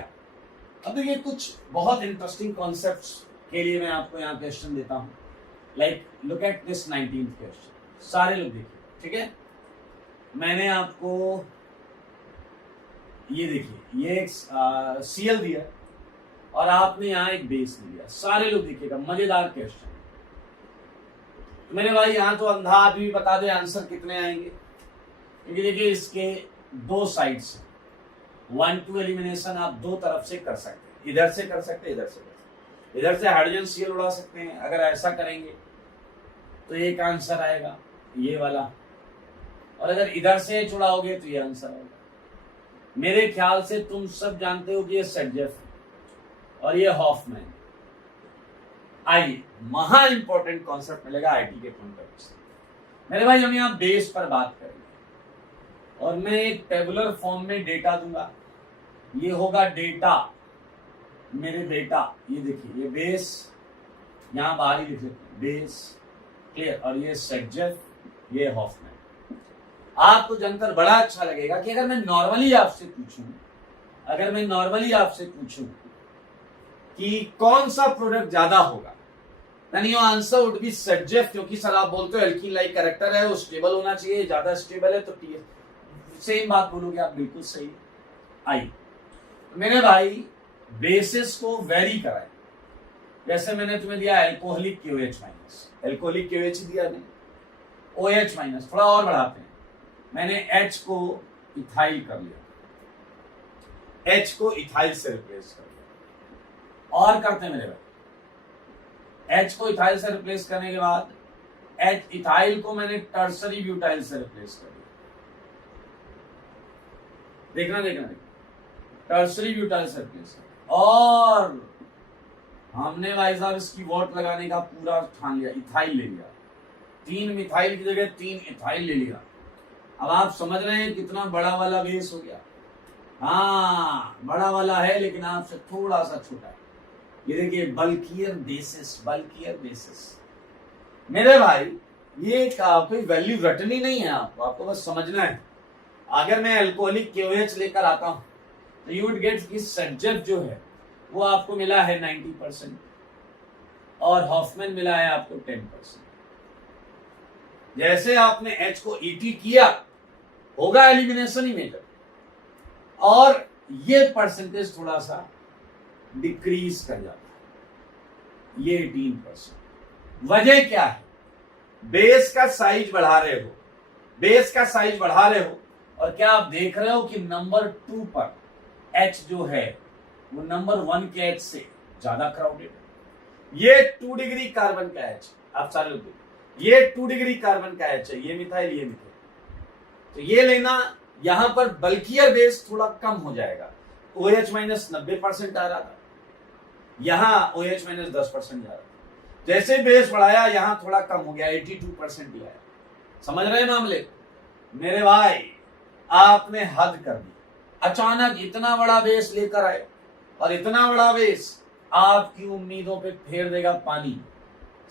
अब देखिए कुछ बहुत इंटरेस्टिंग कॉन्सेप्ट्स के लिए मैं आपको यहाँ क्वेश्चन देता हूँ। Like look at this 19th question, सारे लोग देखिए, ठीक है। मैंने आपको ये देखिए, ये एक सीएल दिया और आपने यहाँ एक बेस लिया, सारे लोग देखिएगा, मजेदार क्वेश्चन। मेरे भाई यहाँ तो अंधा आदमी बता दे आंसर कितने आएंगे, क्योंकि देखिए इसके दो साइड्स हैं, 1-2 एलिमिनेशन आप दो तरफ से कर सकते हैं, इधर से कर सकते हैं, इधर से कर सकते हैं। इधर से हाइड्रोजन सीएल उड़ा सकते हैं, अगर ऐसा करेंगे तो एक आंसर आएगा ये वाला, और अगर इधर से उड़ाओगे तो ये आंसर आएगा। मेरे ख्याल से तुम सब जानते हो कि ये सेटजेफ और ये हॉफमैन। आइए, महा इंपॉर्टेंट कॉन्सेप्ट मिलेगा आईटी के पॉइंट ऑफ व्यू से। मेरे भाई हम यहाँ बेस पर बात करेंगे और मैं एक टेबुलर फॉर्म में डेटा दूंगा। ये होगा डेटा मेरे बेटा, ये देखिए, ये बेस यहाँ बाहर ही लिख लेते हैं, बेस, क्लियर, और ये सेटजेफ, ये हॉफमैन। आपको जानकर बड़ा अच्छा लगेगा कि अगर मैं नॉर्मली आपसे पूछूं कि कौन सा प्रोडक्ट ज्यादा होगा, यानी योर आंसर वुड बी सेटजेफ, क्योंकि सर आप बोलते हो एल्कीन लाइक कैरेक्टर है, वो स्टेबल होना चाहिए, ज्यादा स्टेबल है, तो सेम बात बोलोगे आप, बिल्कुल सही। आई मेरे भाई बेसिस को वेरी कराए, जैसे मैंने तुम्हें दिया alcoholic KOH minus, alcoholic KOH दिया नहीं, OH माइनस, थोड़ा और बढ़ाते हैं, मैंने H को इथाइल कर लिया, H को इथाइल से रिप्लेस कर लिया, और करते हैं मेरे भाई, H को इथाइल से रिप्लेस करने के बाद H इथाइल को मैंने टर्सरी ब्यूटाइल से रिप्लेस कर दिया। देखना टर्सरी ब्यूटाइल से रिप्लेस कर, और हमने भाई साहब इसकी वोट लगाने का पूरा ठान लिया, इथाइल ले लिया, 3 मिथाइल की जगह 3 इथाइल ले लिया। अब आप समझ रहे हैं कितना बड़ा वाला बेस हो गया। हाँ, बड़ा वाला है लेकिन आपसे थोड़ा सा छोटा है। ये देखिए बल्कियर बेसिस। मेरे भाई ये कोई वैल्यू रटनी नहीं है, आपको बस समझना है। अगर मैं अल्कोहलिक KOH लेकर आता हूं तो यू वुड गेट कि सेटजेफ जो है वो आपको मिला है 90% और हॉफमैन मिला है आपको 10%। जैसे आपने H को ET किया होगा एलिमिनेशन ही मेजर, और ये परसेंटेज थोड़ा सा डिक्रीज कर जाता है, ये 18%। वजह क्या है? बेस का साइज बढ़ा रहे हो, और क्या आप देख रहे हो कि नंबर 2 पर H जो है वो नंबर 1 के H से ज्यादा क्राउडेड है। ये 2 डिग्री कार्बन का H, आप सारे लोग देखिए, ये 2 डिग्री कार्बन का H है, ये मिथाइल, तो ये लेना, यहां पर बल्कियर बेस थोड़ा कम हो जाएगा। OH माइनस 90% आ रहा था, यहां OH माइनस 10% जा रहा था। जैसे बेस बढ़ाया यहां थोड़ा कम हो गया, 82% ही आया। समझ रहे हैं मामले? मेरे भाई आपने हद कर दी, अचानक इतना बड़ा बेस लेकर आए, और इतना बड़ा बेस आपकी उम्मीदों पे फेर देगा पानी,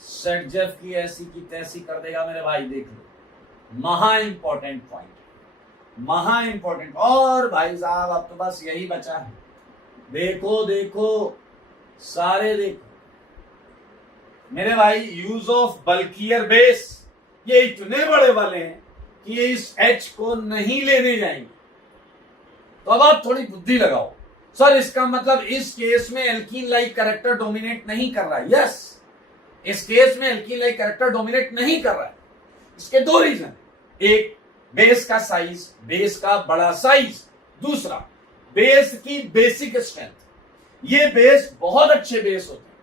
सेटजेफ की ऐसी की तैसी कर देगा। मेरे भाई देख लो, महा इंपॉर्टेंट पॉइंट, महा इंपॉर्टेंट। और भाई साहब अब तो बस यही बचा है, देखो सारे देखो मेरे भाई, यूज ऑफ बल्कियर बेस, ये इतने बड़े वाले हैं कि ये इस H को नहीं लेने जाएंगे। तो अब आप थोड़ी बुद्धि लगाओ, सर इसका मतलब इस केस में एल्कीन लाइक कैरेक्टर डोमिनेट नहीं कर रहा है। यस, इस केस में एल्कीन लाइक कैरेक्टर डोमिनेट नहीं कर रहा है। इसके 2 रीजन, एक बेस का साइज, बेस का बड़ा साइज, दूसरा बेस की बेसिक स्ट्रेंथ। ये बेस बहुत अच्छे बेस होते हैं,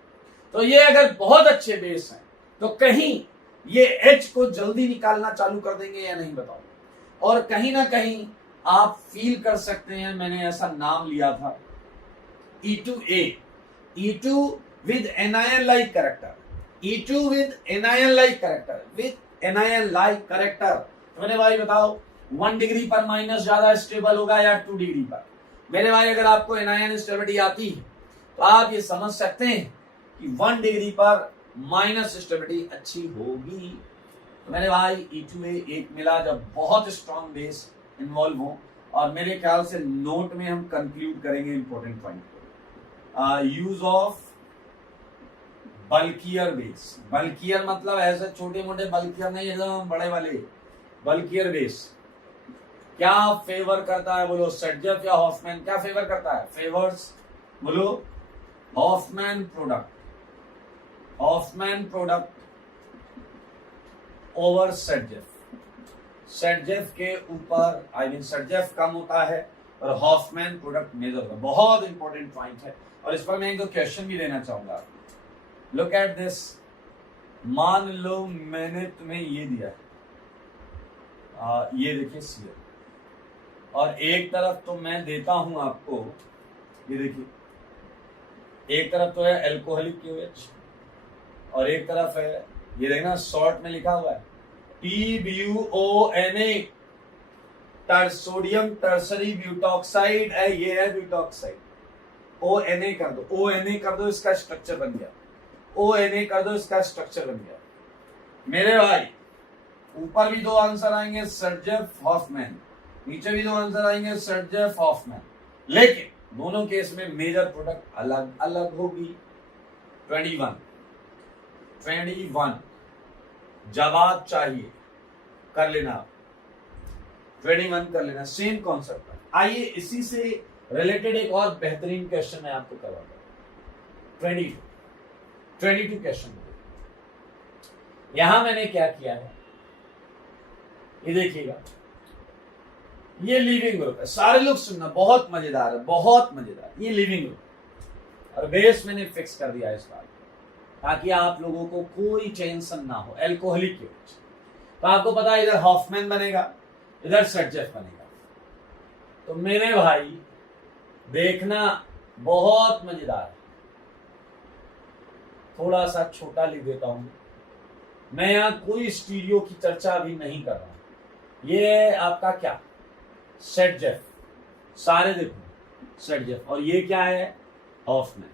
तो ये अगर बहुत अच्छे बेस हैं तो कहीं ये H को जल्दी निकालना चालू कर देंगे या नहीं बताओ। और कहीं ना कहीं आप फील कर सकते हैं, मैंने ऐसा नाम लिया था E2A, E2 with anion like character, E2 with anion like character, with anion like character। तो मेरे भाई बताओ 1 डिग्री पर माइनस ज्यादा स्टेबल होगा या 2 डिग्री पर? मेरे भाई अगर आपको एनायन स्टेबिलिटी आती है तो आप ये समझ सकते हैं कि 1 डिग्री पर माइनस स्टेबिलिटी अच्छी होगी। तो मैंने भाई E2A एक मिला जब बहुत स्ट्रॉन्ग बेस इन्वॉल्व हो, और मेरे ख्याल से नोट में हम कंक्लूड करेंगे इंपॉर्टेंट पॉइंट को। Use of bulkier base. Bulkier मतलब ऐसे छोटे मोटे बल्कियर नहीं, एकदम बड़े वाले बल्कियर बेस। क्या फेवर करता है बोलो, सर्जेफ या हॉफमैन? क्या फेवर करता है? फेवर्स बोलो Hofmann product. Hofmann product over Saytzeff. Saytzeff के ऊपर सर्जेफ कम होता है और हॉफमैन प्रोडक्ट मेजर होता है। बहुत इंपॉर्टेंट पॉइंट है, और इस पर मैं एक क्वेश्चन भी देना चाहूंगा। Look at this. मान लो मैंने तुम्हें ये दिया है, ये देखिए सीएल, और एक तरफ तो मैं देता हूं आपको, ये देखिए, एक तरफ तो है एल्कोहलिक क्यूएच और एक तरफ है, ये देखना शॉर्ट में लिखा हुआ है TBUONA, सोडियम टर्सरी ब्यूटॉक्साइड है, ये है ब्यूटॉक्साइड। ONA कर दो, ONA कर दो, इसका स्ट्रक्चर बन गया। ONA कर दो, इसका स्ट्रक्चर बन गया। मेरे भाई ऊपर भी दो आंसर आएंगे सर्जेफ हॉफमैन, नीचे भी दो आंसर आएंगे सर्जेफ हॉफमैन, लेकिन दोनों केस में मेजर प्रोडक्ट अलग अलग होगी। 21 जवाब चाहिए, कर लेना, 21 कर लेना, सेम कॉन्सेप्ट है। आइए इसी से रिलेटेड एक और बेहतरीन क्वेश्चन मैं आपको करवाता हूं। 22 क्वेश्चन। यहां मैंने क्या किया है, ये देखिएगा, ये लिविंग ग्रुप है। सारे लोग सुनना, बहुत मजेदार है, बहुत मजेदार। ये लिविंग ग्रुप और बेस मैंने फिक्स कर दिया इस बार, ताकि आप लोगों को कोई टेंशन ना हो। एल्कोहलिक की वजह, तो आपको पता है इधर हॉफमैन बनेगा, इधर सर्जेफ बनेगा। तो मेरे भाई देखना, बहुत मजेदार है। थोड़ा सा छोटा लिख देता हूं मैं, यहां कोई स्टीरियो की चर्चा अभी नहीं कर रहा हूं। ये आपका क्या सर्जेफ, सारे देखो सर्जेफ, और ये क्या है हॉफमैन।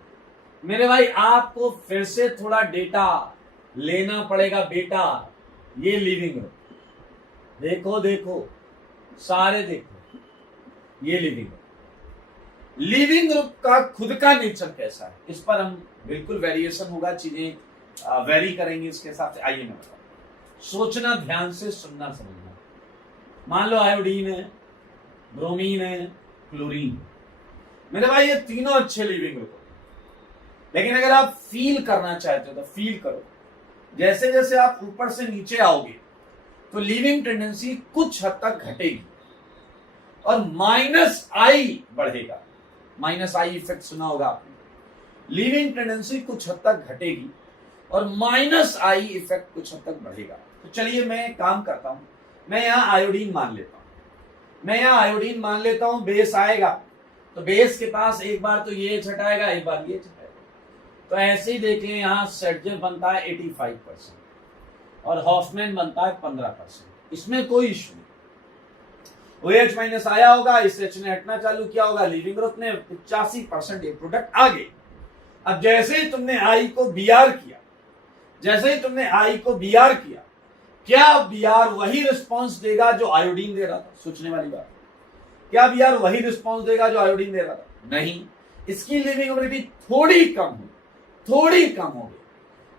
मेरे भाई आपको फिर से थोड़ा डेटा लेना पड़ेगा बेटा। ये लिविंग ग्रुप देखो, देखो सारे देखो, ये लिविंग ग्रुप। लिविंग ग्रुप का खुद का नेचर कैसा है, इस पर हम बिल्कुल वेरिएशन होगा, चीजें वेरी करेंगे इसके हिसाब से। आइए मैं बताऊं, सोचना, ध्यान से सुनना, समझना। मान लो आयोडीन है, ब्रोमीन है, क्लोरीन। मेरे भाई ये तीनों अच्छे लिविंग ग्रुप, लेकिन अगर आप फील करना चाहते हो तो फील करो। जैसे जैसे आप ऊपर से नीचे आओगे तो लिविंग टेंडेंसी कुछ हद तक घटेगी और -I बढ़ेगा। -I इफेक्ट सुना होगा आपने। लिविंग टेंडेंसी कुछ हद तक घटेगी और -I इफेक्ट कुछ हद तक बढ़ेगा। तो चलिए मैं काम करता हूं, मैं यहां आयोडीन मान लेता हूं। बेस आएगा तो बेस के पास एक बार तो ये हटाएगा, एक बार ये हटाएगा। तो ऐसे ही देख लें, यहां सर्जेफ बनता है 85% और हॉफमैन बनता है 15%। इसमें कोई इश्यू नहीं। OH- आया होगा, इस H ने हटना चालू किया होगा, लिविंग ग्रुप ने 85% ये प्रोडक्ट आ गए। अब जैसे ही तुमने I को BR किया, क्या BR वही रिस्पॉन्स देगा जो आयोडीन दे रहा था? सोचने वाली बात। क्या BR वही रिस्पॉन्स देगा जो आयोडीन दे रहा था? नहीं। इसकी लिविंगेबिलिटी थोड़ी कम होगी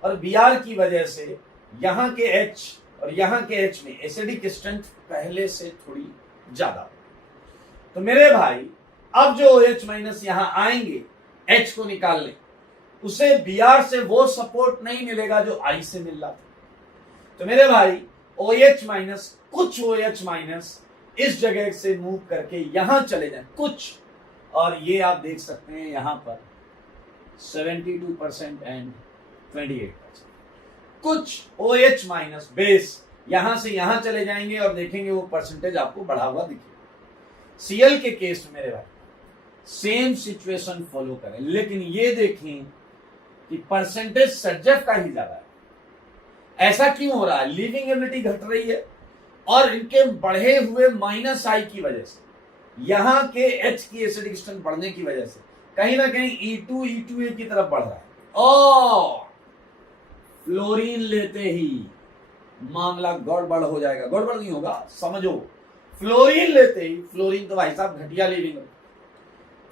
और BR की वजह से यहां के H और यहां के H में एसिडिक स्ट्रेंथ पहले से थोड़ी ज्यादा होगी। तो मेरे भाई अब जो OH- यहां आएंगे, H को निकाल लें, उसे BR से वो सपोर्ट नहीं मिलेगा जो I से मिल रहा था। तो मेरे भाई OH- कुछ OH- इस जगह से मूव करके यहां चले जाए कुछ, और ये आप देख सकते हैं यहां पर 72% एंड 28%। कुछ OH- बेस यहां से यहां चले जाएंगे और देखेंगे वो परसेंटेज आपको बढ़ा हुआ दिखेगा। Cl के केस में मेरे भाई सेम सिचुएशन फॉलो करें, लेकिन ये देखें कि परसेंटेज सर्जेफ का ही ज्यादा है। ऐसा क्यों हो रहा है? लिविंग एबिलिटी घट रही है और इनके बढ़े हुए -I की वजह से, यहां के H की एसिडिक स्ट्रेंथ बढ़ने की वजह से कहीं ना कहीं E2A की तरफ बढ़ रहा है। और फ्लोरीन लेते ही मामला गड़बड़ हो जाएगा। गड़बड़ नहीं होगा, समझो। फ्लोरीन लेते ही, फ्लोरीन तो भाई साहब घटिया लीविंग,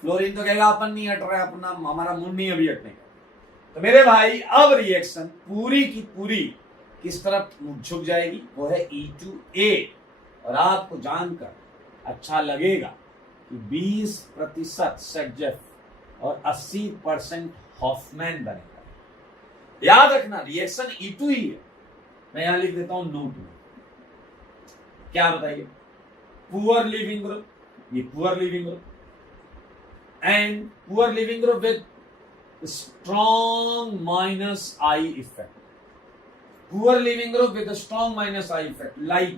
फ्लोरीन तो कहेगा अपन नहीं हट रहा है, अपना हमारा मूड नहीं अभी हटने का। तो मेरे भाई अब रिएक्शन पूरी की पूरी किस तरफ झुक जाएगी, वो है E2A। और आपको जानकर अच्छा लगेगा कि 20% सेटजेफ और 80% हॉफमैन बनेगा। याद रखना रिएक्शन E2 ही है। मैं यहां लिख देता हूं नोट में। क्या बताइए, पुअर लिविंग ग्रुप, ये poor leaving group, and poor leaving group with strong minus I effect. Poor living group with a strong minus I effect, like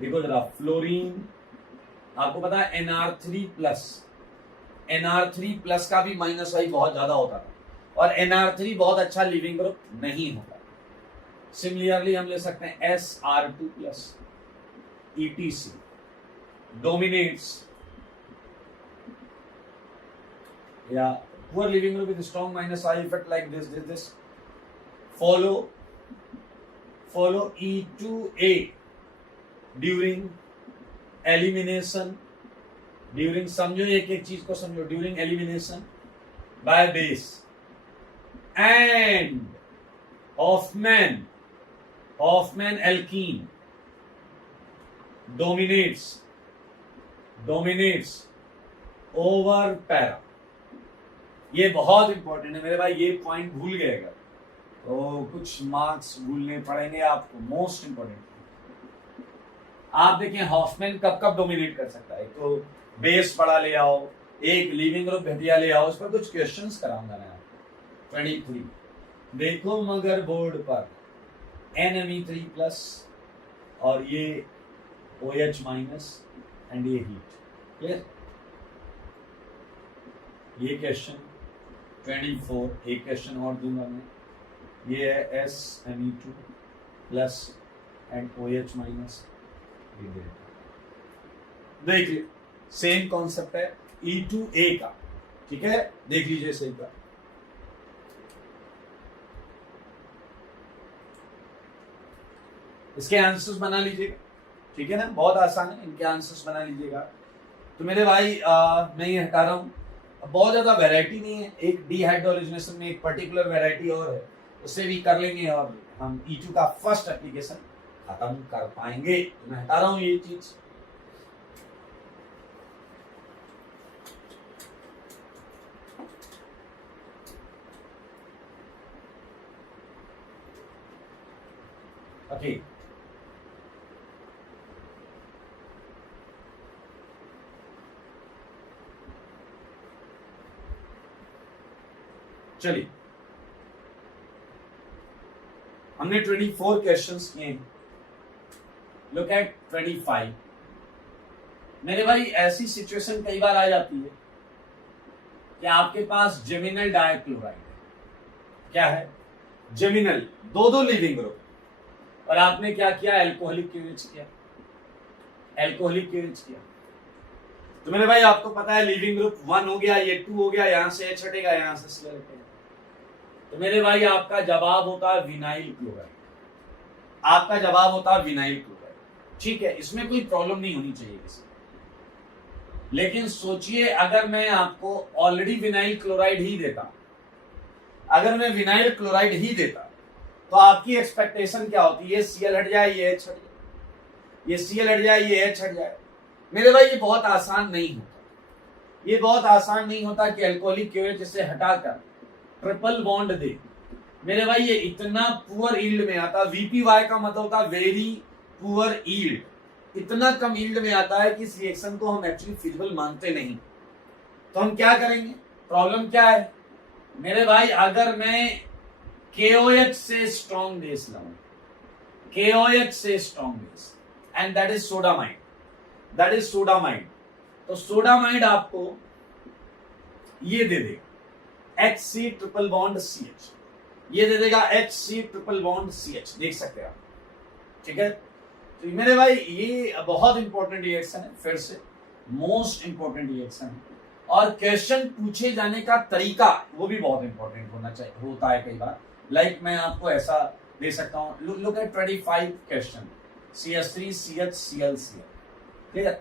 देखो जरा फ्लोरीन, आपको पता है NR3+ का भी माइनस आई बहुत ज्यादा होता था, और NR3 बहुत अच्छा लिविंग ग्रुप नहीं होता। सिमिलरली हम ले सकते हैं SR2+, ETC dominates या poor living group with strong minus I effect like this. Follow E2A during elimination, during समझो एक एक चीज को समझो, during elimination by base, and Hoffman alkene dominates over para। ये बहुत इंपॉर्टेंट है मेरे भाई, ये पॉइंट भूल गए अगर तो कुछ मार्क्स भूलने पड़ेंगे आपको। मोस्ट इंपॉर्टेंट आप देखें हॉफमैन कब कब डोमिनेट कर सकता है। तो बेस बड़ा ले आओ, एक लिविंग ग्रुप घटिया ले आओ, उस पर कुछ क्वेश्चंस कराऊंगा मैं आपको। 23 देखो मगर बोर्ड पर NMe3+ और ये OH- एंड ये हीट, क्लियर। ये क्वेश्चन 24, एक क्वेश्चन और दूंगा मैं, ये है SMe2+ एंड OH-। देख लीजिए सेम कॉन्सेप्ट है E2A का, ठीक है, देख लीजिए सही का। इसके आंसर्स बना लीजिएगा, ठीक है ना, बहुत आसान है, इनके आंसर्स बना लीजिएगा। तो मेरे भाई मैं ये हटा रहा हूं, बहुत ज्यादा वैरायटी नहीं है, एक डिहाइड्रोजनेशन में एक पर्टिकुलर वैरायटी और है, उससे भी कर लेंगे और हम E2 का फर्स्ट एप्लीकेशन खत्म कर पाएंगे। तो मैं हटा रहा हूं ये चीज। ओके, चलिए हमने 24 क्वेश्चंस किए। Look at 25। मेरे भाई ऐसी सिचुएशन कई बार आ जाती है कि आपके पास जेमिनल डाइक्लोराइड है। क्या है? जेमिनल, दो लिविंग ग्रुप, और आपने क्या किया, एल्कोहलिक क्यूरेज किया, एल्कोहलिक क्यूरेज किया। तो मेरे भाई आपको पता है लिविंग ग्रुप 1 हो गया, ये 2 हो गया, यहां से H हटेगा, यहां से Cl हटेगा। तो मेरे भाई आपका जवाब होता है विनाइल क्लोराइड, आपका जवाब होता है विनाइल क्लोराइड, ठीक है, इसमें कोई प्रॉब्लम नहीं होनी चाहिए किसी। लेकिन सोचिए अगर मैं आपको ऑलरेडी विनाइल क्लोराइड ही देता, अगर मैं विनाइल क्लोराइड ही देता तो आपकी एक्सपेक्टेशन क्या होती है, ये Cl हट जाए, ये H हट जाए, ये Cl हट जाए, ये H हट जाए। मेरे भाई ये बहुत आसान नहीं होता, ये बहुत आसान नहीं होता कि अल्कोहलिक क्यूरेज से हटाकर ट्रिपल बॉन्ड दे। मेरे भाई ये इतना पुअर यील्ड में आता, VPY का मतलब होता है वेरी पुअर यील्ड, इतना कम यील्ड में आता है कि इस रिएक्शन को हम एक्चुअली फिजिबल मानते नहीं। तो हम क्या करेंगे, प्रॉब्लम क्या है मेरे भाई, अगर मैं KOH से स्ट्रॉन्ग बेस लाऊं, KOH से strong base, and that is sodamide, that is sodamide. तो सोडामाइड आपको ये दे देगा HC ट्रिपल बॉन्ड CH, ये दे देगा HC ट्रिपल बॉन्ड CH, देख सकते हैं आप, ठीक है। तो मेरे भाई ये बहुत इंपॉर्टेंट रिएक्शन है, फिर से मोस्ट इंपॉर्टेंट रिएक्शन है, और क्वेश्चन पूछे जाने का तरीका वो भी बहुत इंपॉर्टेंट होता है कई बार। लाइक मैं आपको ऐसा दे सकता हूँ, look at 25 question, CH3 CH Cl Cl, clear.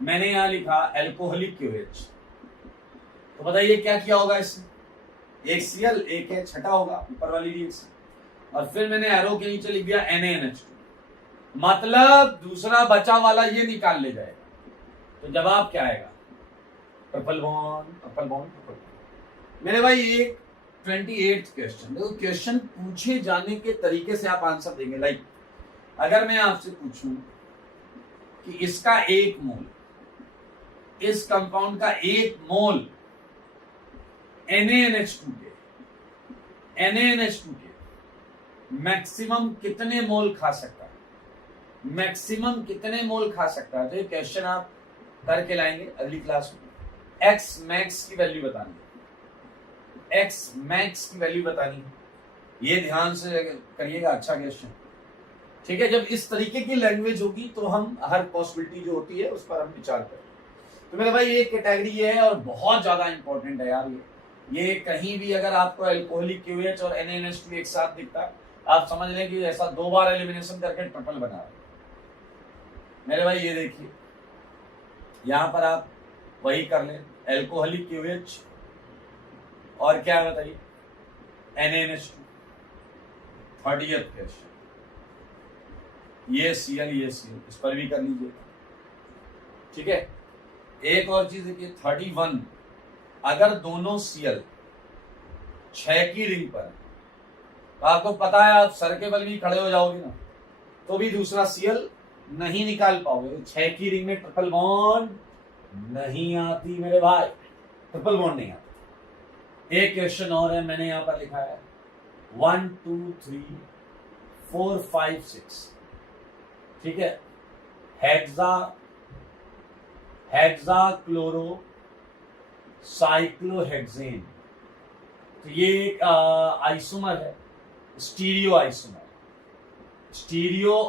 मैंने यहाँ लिखा एल्कोहलिक QH, तो बताइए क्या किया होगा इसमें, एक Cl एक है, छठा होगा ऊपर वाली रिएक्शन, और फिर मैंने एरो के नीचे लिख दिया NaNH2, मतलब दूसरा बचा वाला ये निकाल ले जाएगा, तो जवाब क्या आएगा, triple bond triple bond triple bond. मेरे भाई एक 28th क्वेश्चन, देखो क्वेश्चन पूछे जाने के तरीके से आप आंसर देंगे। लाइक अगर मैं आपसे पूछूं कि इसका एक मोल, इस कंपाउंड का एक मोल NaNH2 के मैक्सिमम कितने मोल खा सकता है, मैक्सिमम कितने मोल खा सकता है, तो ये क्वेश्चन आप करके लाएंगे अगली क्लास में। एक्स मैक्स की वैल्यू बतानी, एक्स मैक्स की वैल्यू बतानी, ये ध्यान से करिएगा, अच्छा क्वेश्चन, ठीक है। जब इस तरीके की लैंग्वेज होगी तो हम हर पॉसिबिलिटी जो होती है उस पर हम विचार करें। तो मेरे भाई ये कैटेगरी ये है और बहुत ज्यादा इंपॉर्टेंट है यार। ये कहीं भी अगर आपको एल्कोहलिक QH और NaNH2 एक साथ दिखता है, आप समझ लें कि ऐसा 2 बार एलिमिनेशन करके ट्रिपल बना रहे। मेरे भाई ये देखिए, यहां पर आप वही कर लें, एल्कोहलिक QH और क्या बताइए NaNH2, 30th क्वेश्चन, ये Cl ये Cl, इस पर भी कर लीजिए, ठीक है। एक और चीज देखिए 31, अगर दोनों Cl 6 की रिंग पर, तो आपको पता है आप सर के बल भी खड़े हो जाओगे ना, तो भी दूसरा Cl नहीं निकाल पाओगे। 6 की रिंग में ट्रिपल बॉन्ड नहीं आती मेरे भाई, ट्रिपल बॉन्ड नहीं आती। एक क्वेश्चन और है, मैंने यहां पर लिखा है 1 2 3 4 5 6, ठीक है। हेक्सा क्लोरो साइक्लोहेक्सेन, तो ये एक आइसोमर है, stereo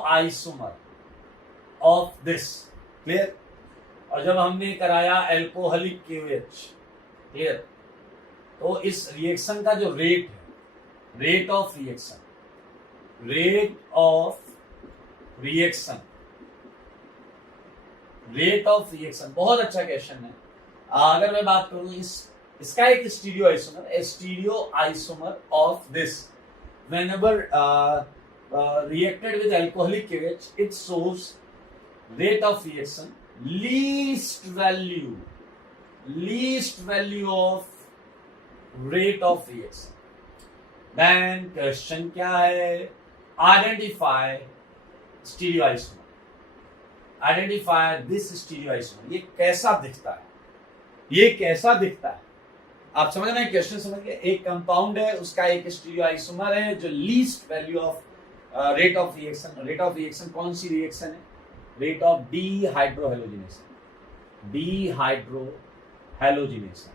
isomer of this, clear. और जब हमने कराया एल्कोहलिक QH, क्लियर, तो इस रिएक्शन का जो रेट है, रेट ऑफ रिएक्शन बहुत अच्छा क्वेश्चन है। अगर मैं बात करूं इसका एक stereo isomer of this, whenever reacted with alcoholic QH, it shows rate of reaction least value of rate of reaction। then question क्या है, identify this stereoisomer, ये कैसा दिखता है, आप समझ रहे हैं, क्वेश्चन समझ गए। एक कंपाउंड है, उसका एक स्टीरियोआइसोमर है जो least value of rate of reaction कौन सी रिएक्शन है, रेट ऑफ डीहाइड्रोहेलोजिनेशन।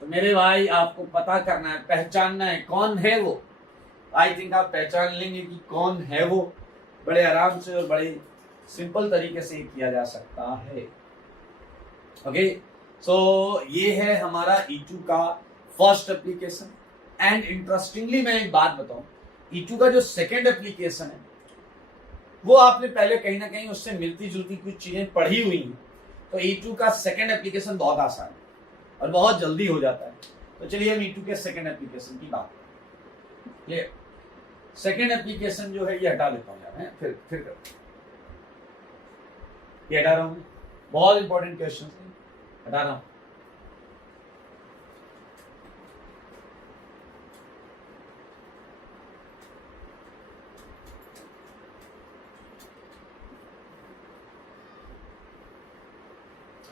तो मेरे भाई आपको पता करना है, पहचानना है कौन है वो। आई थिंक आप पहचान लेंगे कि कौन है वो, बड़े आराम से और बड़े सिंपल तरीके से किया जा सकता है। ओके, सो ये है हमारा E2 का फर्स्ट एप्लीकेशन। एंड इंटरेस्टिंगली मैं एक बात बताऊं, E2 का जो सेकेंड एप्लीकेशन है वो आपने पहले कहीं ना कहीं उससे मिलती जुलती कुछ चीजें पढ़ी हुई हैं। तो E2 का सेकेंड एप्लीकेशन बहुत आसान है और बहुत जल्दी हो जाता है। तो चलिए हम E2 के सेकेंड एप्लीकेशन की बात करें। ये सेकेंड एप्लीकेशन जो है ये हटा देता हूँ यार, फिर ये हटा रहा हूँ, बहुत इंपॉर्टेंट क्वेश्चन हटा रहा हूं।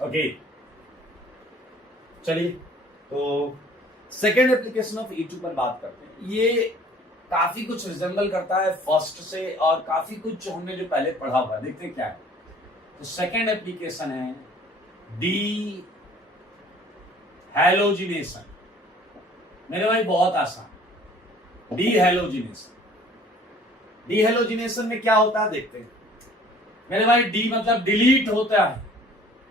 ओके, चलिए तो सेकेंड एप्लीकेशन ऑफ E2 पर बात करते हैं। ये काफी कुछ रिजेंबल करता है फर्स्ट से और काफी कुछ हमने जो पहले पढ़ा हुआ है। देखते हैं क्या है। तो सेकेंड एप्लीकेशन है डी हैलोजिनेशन। मेरे भाई बहुत आसान, डी हैलोजिनेशन में क्या होता है देखते हैं। मेरे भाई डी मतलब डिलीट होता है,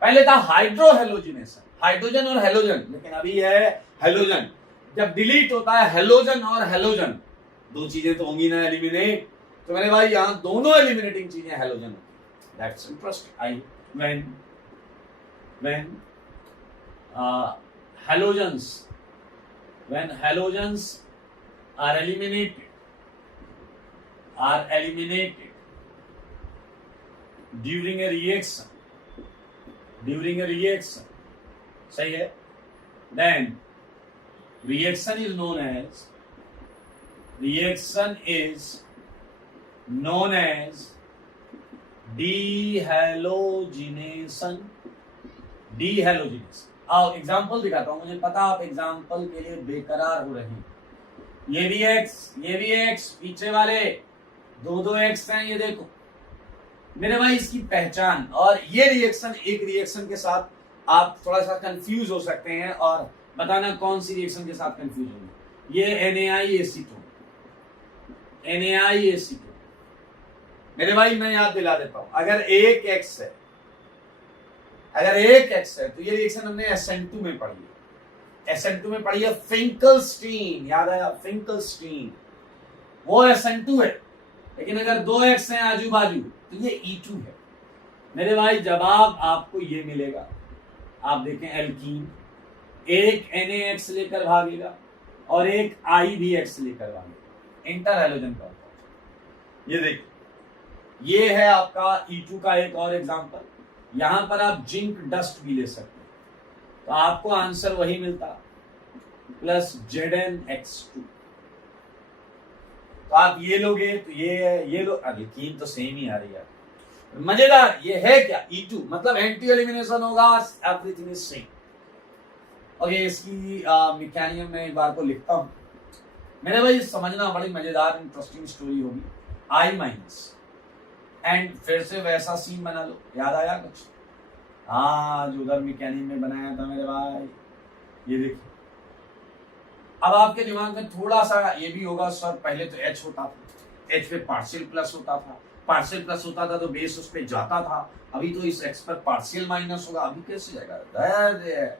पहले था हाइड्रोहेलोजिनेशन। हाइड्रोजन और हेलोजन, लेकिन अभी है हेलोजन। जब डिलीट होता है हेलोजन और हेलोजन, दो चीजें तो होंगी ना एलिमिनेट, तो मेरे भाई यहां दोनों एलिमिनेटिंग चीजें हेलोजन होती। That's interesting. I when halogens when halogens are eliminated during a reaction, सही है, then reaction is known as dehalogenation। आओ एग्जाम्पल दिखाता हूं, मुझे पता आप एग्जाम्पल के लिए बेकरार हो रहे हैं। ये भी एक्स, पीछे वाले दो एक्स हैं, ये देखो मेरे भाई इसकी पहचान। और ये रिएक्शन, एक रिएक्शन के साथ आप थोड़ा सा कंफ्यूज हो सकते हैं, और बताना कौन सी रिएक्शन के साथ कंफ्यूज होंगे। ये NaIAC2। मेरे भाई मैं याद दिला देता हूं, अगर एक एक्स है तो ये रिएक्शन हमने SN2 में पढ़ी है। SN2 में पढ़ी है फिंकलस्टीन, याद आया, फिंकलस्टीन, वो SN2 है। लेकिन अगर दो एक्स हैं आजू बाजू तो ये E2 है। मेरे भाई जवाब आपको ये मिलेगा, आप देखें एल्कीन, एक NaX लेकर भागेगा और एक I भी X लेकर भागेगा, इंटर हैलोजन का। ये देखिए, ये है आपका E2 का एक और एग्जांपल। यहां पर आप जिंक डस्ट भी ले सकते हैं, तो आपको आंसर वही मिलता, प्लस ZnX2। तो आप ये लोगे तो ये लो, अल्कीन तो सेम ही आ रही है। मजेदार, ये है क्या E2, मतलब एंटी एलिमिनेशन होगा, एवरीथिंग इज सेम। और ये इसकी मैकेनिज्म में एक बार को लिखता हूं, मेरे भाई समझना, बड़ी मजेदार इंटरेस्टिंग स्टोरी होगी। I- एंड फिर से वैसा सीन बना लो, याद आया कुछ? हाँ, जो उधर मैकेनिज्म में बनाया था मेरे भाई, ये देखिए। अब आपके दिमाग में थोड़ा सा ये भी होगा, सर पहले तो H होता था, H पे पार्शियल प्लस होता था, तो बेस उस पे जाता था, अभी तो इस X पर पार्शियल माइनस होगा, अभी कैसे जाएगा? धैर्य है,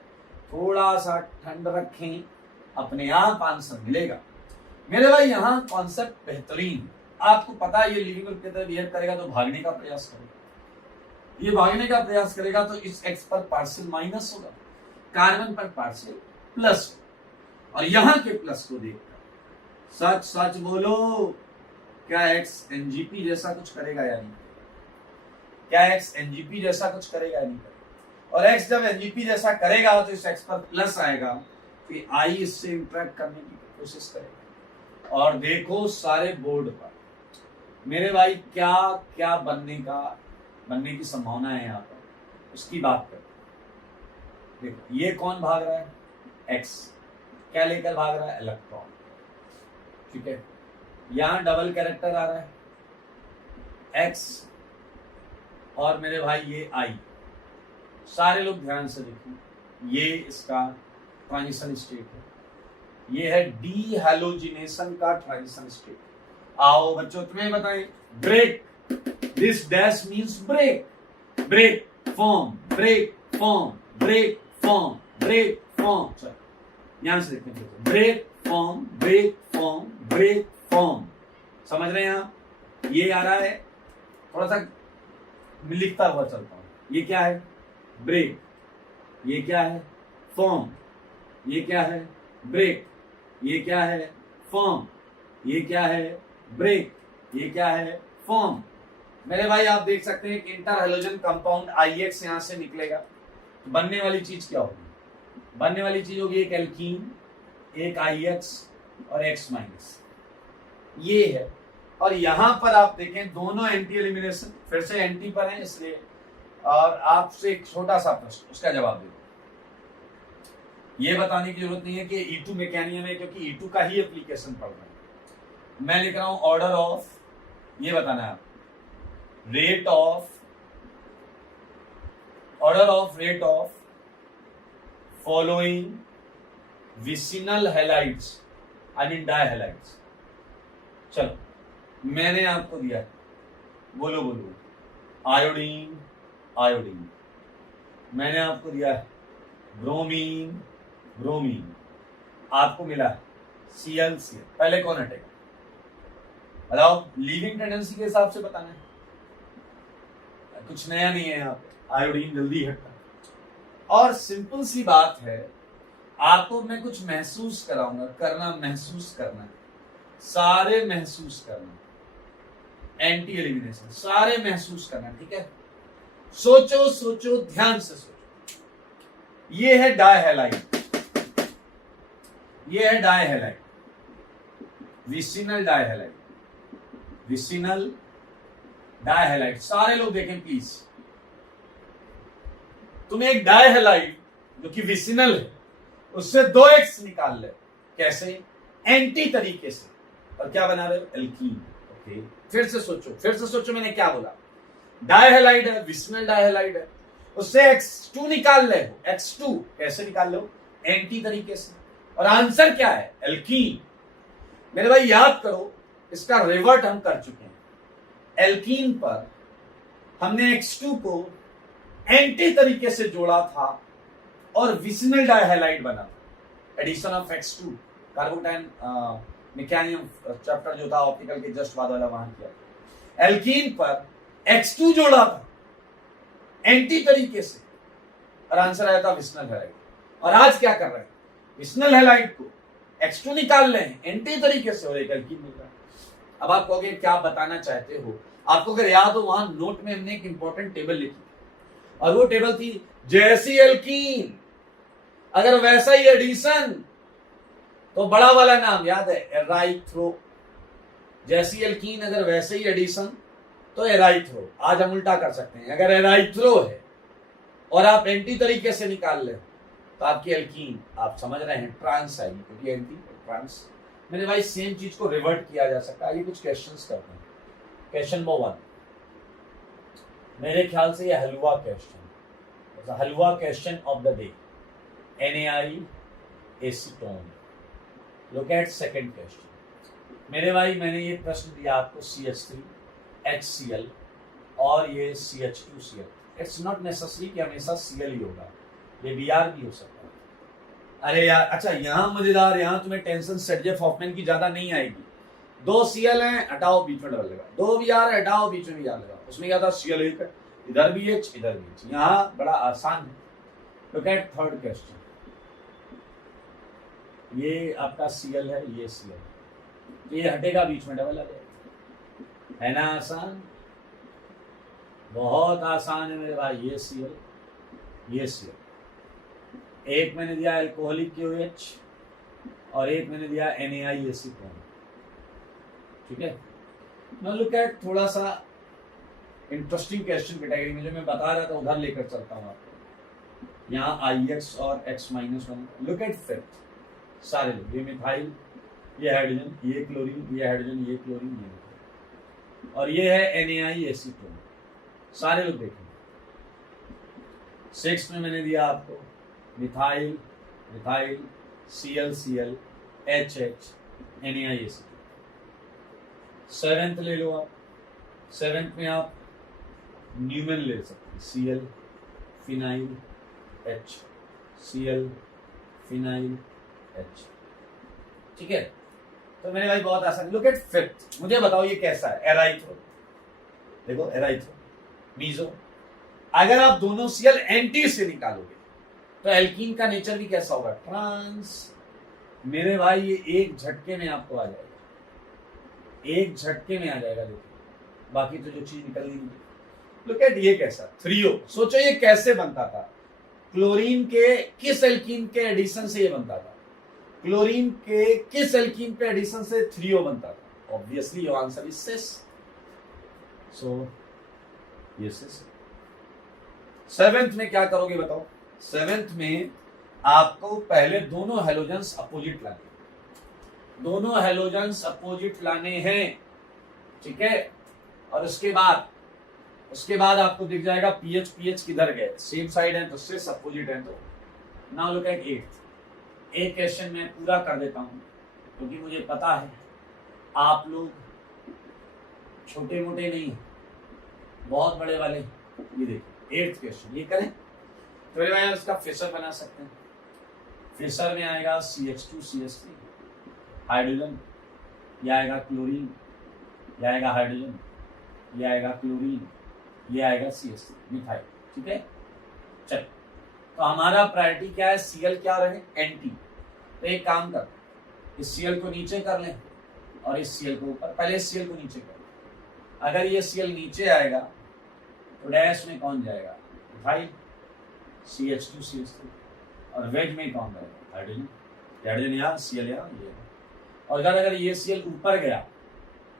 थोड़ा सा ठंड रखें, अपने आप आंसर मिलेगा। मेरे भाई यहाँ कॉन्सेप्ट बेहतरीन, आपको पता है ये लिविंग ग्रुप की तरह बिहेव करेगा तो भागने का प्रयास करेगा, ये भागने का प्रयास करेगा तो इस X पर पार्शियल माइनस होगा, कार्बन पर पार्शियल प्लस, और यहां के प्लस को देखकर सच बोलो, क्या X NGP जैसा कुछ करेगा या नहीं? क्या X NGP जैसा कुछ करेगा या नहीं? और X जब NGP जैसा करेगा तो इस X पर प्लस आएगा, फिर I इससे इंटरेक्ट करने की कोशिश करेगा। और देखो सारे बोर्ड पर मेरे भाई क्या क्या बनने की संभावना है यहाँ पर, उसकी बात करते। देखो ये कौन भाग रहा है? X क्या लेकर भाग रहा है? इलेक्ट्रॉन, ठीक है। यहां डबल कैरेक्टर आ रहा है X, और मेरे भाई ये I। सारे लोग ध्यान से देखिए, ये इसका ट्रांजिशन स्टेट है, ये है डीहैलोजिनेशन का ट्रांजिशन स्टेट। आओ बच्चों तुम्हें बताएं, break, this dash means break, break form, break form, break form, break form. चलो यहां से देखते हैं, break form, break form, break form, समझ रहे हैं आप? ये आ रहा है, थोड़ा सा लिखता हुआ चलता हूं। ये क्या है? ब्रेक। ये क्या है? फॉर्म। ये क्या है? ब्रेक। ये क्या है? फॉर्म। ये क्या है? ब्रेक। ये क्या है? फॉर्म। मेरे भाई आप देख सकते हैं कि इंटर हैलोजन कंपाउंड IX यहां से निकलेगा, तो बनने वाली चीज क्या होगी? बनने वाली चीज होगी एक एल्कीन, एक IX और X माइनस, ये है। और यहां पर आप देखें दोनों एंटी एलिमिनेशन, फिर से एंटी पर है इसलिए, और आपसे एक छोटा सा प्रश्न, उसका जवाब दे दो। ये बताने की जरूरत नहीं है कि E2 मैकेनिज्म है, क्योंकि E2 का ही एप्लीकेशन पढ़ रहे हैं। मैं लिख रहा हूं ऑर्डर ऑफ, ये बताना है rate of, order of rate of following vicinal halides, I mean dihalides. चलो मैंने आपको दिया है, बोलो बोलो, आयोडीन, आयोडीन। मैंने आपको दिया है ब्रोमीन ब्रोमीन, आपको मिला Cl Cl, पहले कौन हटेगा बताओ, लीविंग टेंडेंसी के हिसाब से बताना है, कुछ नया नहीं है यहाँ पे, आयोडीन जल्दी हटता है। और सिंपल सी बात है, आपको मैं कुछ महसूस कराऊंगा, करना महसूस करना, सारे महसूस करना, एंटी एलिमिनेशन सारे महसूस करना, ठीक है। सोचो सोचो ध्यान से सोचो, ये है डायहैलाइड, ये है डायहैलाइड, विसिनल डायहैलाइड, विसिनल डायहैलाइड, सारे लोग देखें प्लीज। तुम्हें एक डायहैलाइड जो कि विसिनल है उससे 2x निकाल ले, कैसे, एंटी तरीके से, और क्या बना रहे हो, एल्कीन। ओके, फिर से सोचो मैंने क्या बोला, डायहैलाइड है, विसिनल डायहैलाइड है, उससे X2 निकाल ले, X2 कैसे निकाल लो, एंटी तरीके से, और आंसर क्या है, एल्कीन। मेरे भाई याद करो, इसका रिवर्ट हम कर चुके हैं, एल्कीन पर हमने X2 को एंटी तरीके से जोड़ा था और विसिनल डायहैलाइड बना, एडिशन ऑफ X2, कार्बोटाइन मैकेनिज्म चैप्टर जो था ऑप्टिकल के जस्ट बाद वाला, वहां किया। एल्कीन पर X2 जोड़ा था एंटी तरीके से और आंसर आया था विसिनल हैलाइड। और आज क्या कर रहे हैं, विसिनल हैलाइड को X2 निकाल रहे हैं एंटी तरीके से और एक एल्कीन मिल रहा है। अब आप कहोगे क्या बताना चाहते हो, आपको अगर याद हो वहां नोट में हमने एक इंपॉर्टेंट टेबल लिखी और वो टेबल थी जैसी एल्कीन अगर वैसा ही एडिशन, तो बड़ा वाला नाम याद है, एराइथ्रो। जैसी एल्कीन अगर वैसे ही एडिशन तो एराइथ्रो। आज हम उल्टा कर सकते हैं, अगर एराइथ्रो है और आप एंटी तरीके से निकाल ले तो आपकी एल्कीन, आप समझ रहे हैं, ट्रांस आएगी, क्योंकि एंटी ट्रांस। मेरे भाई सेम चीज को रिवर्ट किया जा सकता है। ये कुछ क्वेश्चंस करते हैं। क्वेश्चन नंबर 1, मेरे ख्याल से ये हलवा क्वेश्चन, हलवा question of the day, NaI acetone. Look at second question. मेरे भाई मैंने ये प्रश्न दिया आपको CH3 HCl और ये CH2Cl। इट्स नॉट नेसेसरी कि हमेशा Cl ही होगा, ये Br भी हो सकता है। अरे यार अच्छा, यहाँ मजेदार, यहाँ तुम्हें टेंशन सेटजेफ हॉफमैन की ज्यादा नहीं आएगी। 2 Cl हैं, हटाओ बीच में डबल लगा, 2 Br हटाओ बीच में Br लगा, उसमें क्या था, Cl एक, इधर भी H इधर भी H। यहाँ बड़ा आसान है। लुक एट थर्ड क्वेश्चन, ये आपका Cl है, ये Cl, ये हटेगा बीच में डबल आ जाएगा, है ना आसान, बहुत आसान है मेरे भाई। ये Cl, ये Cl, एक मैंने दिया अल्कोहलिक QH और एक मैंने दिया NaI एसीटोन, ठीक है। नाउ लुक एट थोड़ा सा इंटरेस्टिंग क्वेश्चन कैटेगरी में जो मैं बता रहा था उधर लेकर चलता हूँ आपको। यहाँ IX और X-1। लुक एट फिफ्थ, सारे लोग, ये मिथाइल, ये हाइड्रोजन, ये क्लोरीन, ये हाइड्रोजन, ये क्लोरीन, ये, और ये है NaI एसीटोन, सारे लोग देखें। 6 में मैंने दिया आपको methyl, methyl, Cl, HH, NaI acetone. 7th ले लो आप, 7th में आप न्यूमन ले सकते हैं, Cl, phenyl, H, Cl, phenyl, H, ठीक है। तो मेरे भाई बहुत आसान। लुक एट 5th, मुझे बताओ ये कैसा है, एराइथ्रो। देखो एराइथ्रो, मीजो। अगर आप दोनों Cl एंटी से निकालोगे तो एल्कीन का नेचर भी कैसा होगा, ट्रांस। मेरे भाई ये एक झटके में आपको आ जाएगा, एक झटके में आ जाएगा। देखिए बाकी तो जो चीज निकल नहीं। लुक एट ये कैसा, थ्रियो। सोचो ये कैसे बनता था, क्लोरीन के किस एल्कीन के एडिशन से ये बनता था, क्लोरीन के किस एल्कीन पे एडिशन से थ्रियो बनता था। Obviously your answer is cis, so ये सिस। 7th में क्या करोगे बताओ। 7th में आपको पहले दोनों हेलोजेंस अपोजिट लाने, दोनों हेलोजेंस अपोजिट लाने हैं, ठीक है। और उसके बाद आपको दिख जाएगा पीएच किधर गए, सेम साइड है तो सिस, अपोजिट है तो। Now look at 8th। एक क्वेश्चन मैं पूरा कर देता हूं क्योंकि मुझे पता है आप लोग छोटे मोटे नहीं, बहुत बड़े वाले। ये देखिए 8th क्वेश्चन, ये करें। तो मेरे भाई इसका फेसर बना सकते हैं। फेसर में आएगा CH2CH3 हाइड्रोजन, ये आएगा क्लोरीन, ये आएगा हाइड्रोजन, ये आएगा क्लोरीन, ये आएगा CH3 मिथाइल। ठीक है, चल तो हमारा प्रायोरिटी क्या है, Cl क्या रहे, Nt। तो एक काम कर, इस Cl को नीचे कर लें और इस Cl को ऊपर। पहले इस Cl को नीचे कर, अगर ये Cl नीचे आएगा तो डैश में कौन जाएगा, मिथाइल CH2CH3, और वेज में कौन जाएगा, हाइड्रोजन। हाइड्रोजन यहाँ, Cl यहाँ, ये। और अगर ये Cl ऊपर गया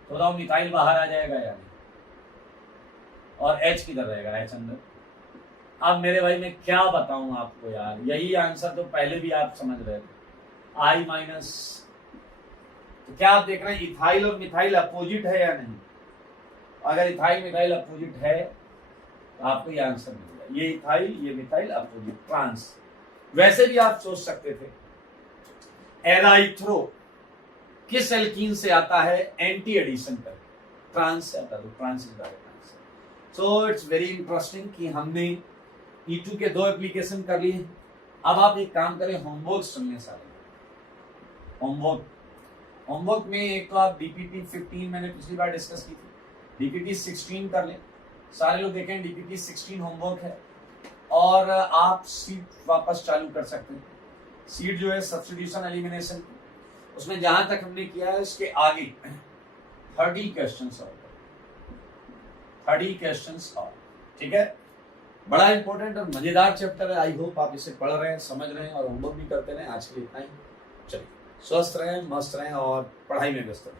तो बताओ मिथाइल बाहर आ जाएगा या नहीं, और H किधर रहेगा, H अंदर। अब मेरे भाई मैं क्या बताऊं आपको यार, यही आंसर तो पहले भी आप समझ रहे थे, I-। तो क्या आप देख रहे हैं इथाइल और मिथाइल अपोजिट है या नहीं। अगर इथाइल मिथाइल अपोजिट है तो आपको ये आंसर मिलेगा, ये इथाइल ये मिथाइल अपोजिट, ट्रांस। वैसे भी आप सोच सकते थे एराइथ्रो किस एल्कीन से आता है, एंटी एडिशन कर, ट्रांस से आता है, trans is direct answer. So it's very interesting कि हमने E2 के 2 एप्लीकेशन कर लिए। अब आप एक काम करें, होमवर्क सुनने सारे। होमवर्क में एक तो आप DPT 15 मैंने पिछली बार डिस्कस की थी, DPT 16 कर लें। सारे लोग देखें DPT 16 होमवर्क है, और आप सीट वापस चालू कर सकते हैं। सीट जो है सब्स्टिट्यूशन एलिमिनेशन की, उसमें जहां तक हमने किया है उसके आगे 30 क्वेश्चंस और 30 क्वेश्चंस और। ठीक है, बड़ा इंपॉर्टेंट और मजेदार चैप्टर है। आई होप आप इसे पढ़ रहे हैं, समझ रहे हैं और होमवर्क भी करते रहें। आज के लिए इतना ही, चलिए स्वस्थ रहें, मस्त रहें और पढ़ाई में व्यस्त रहें।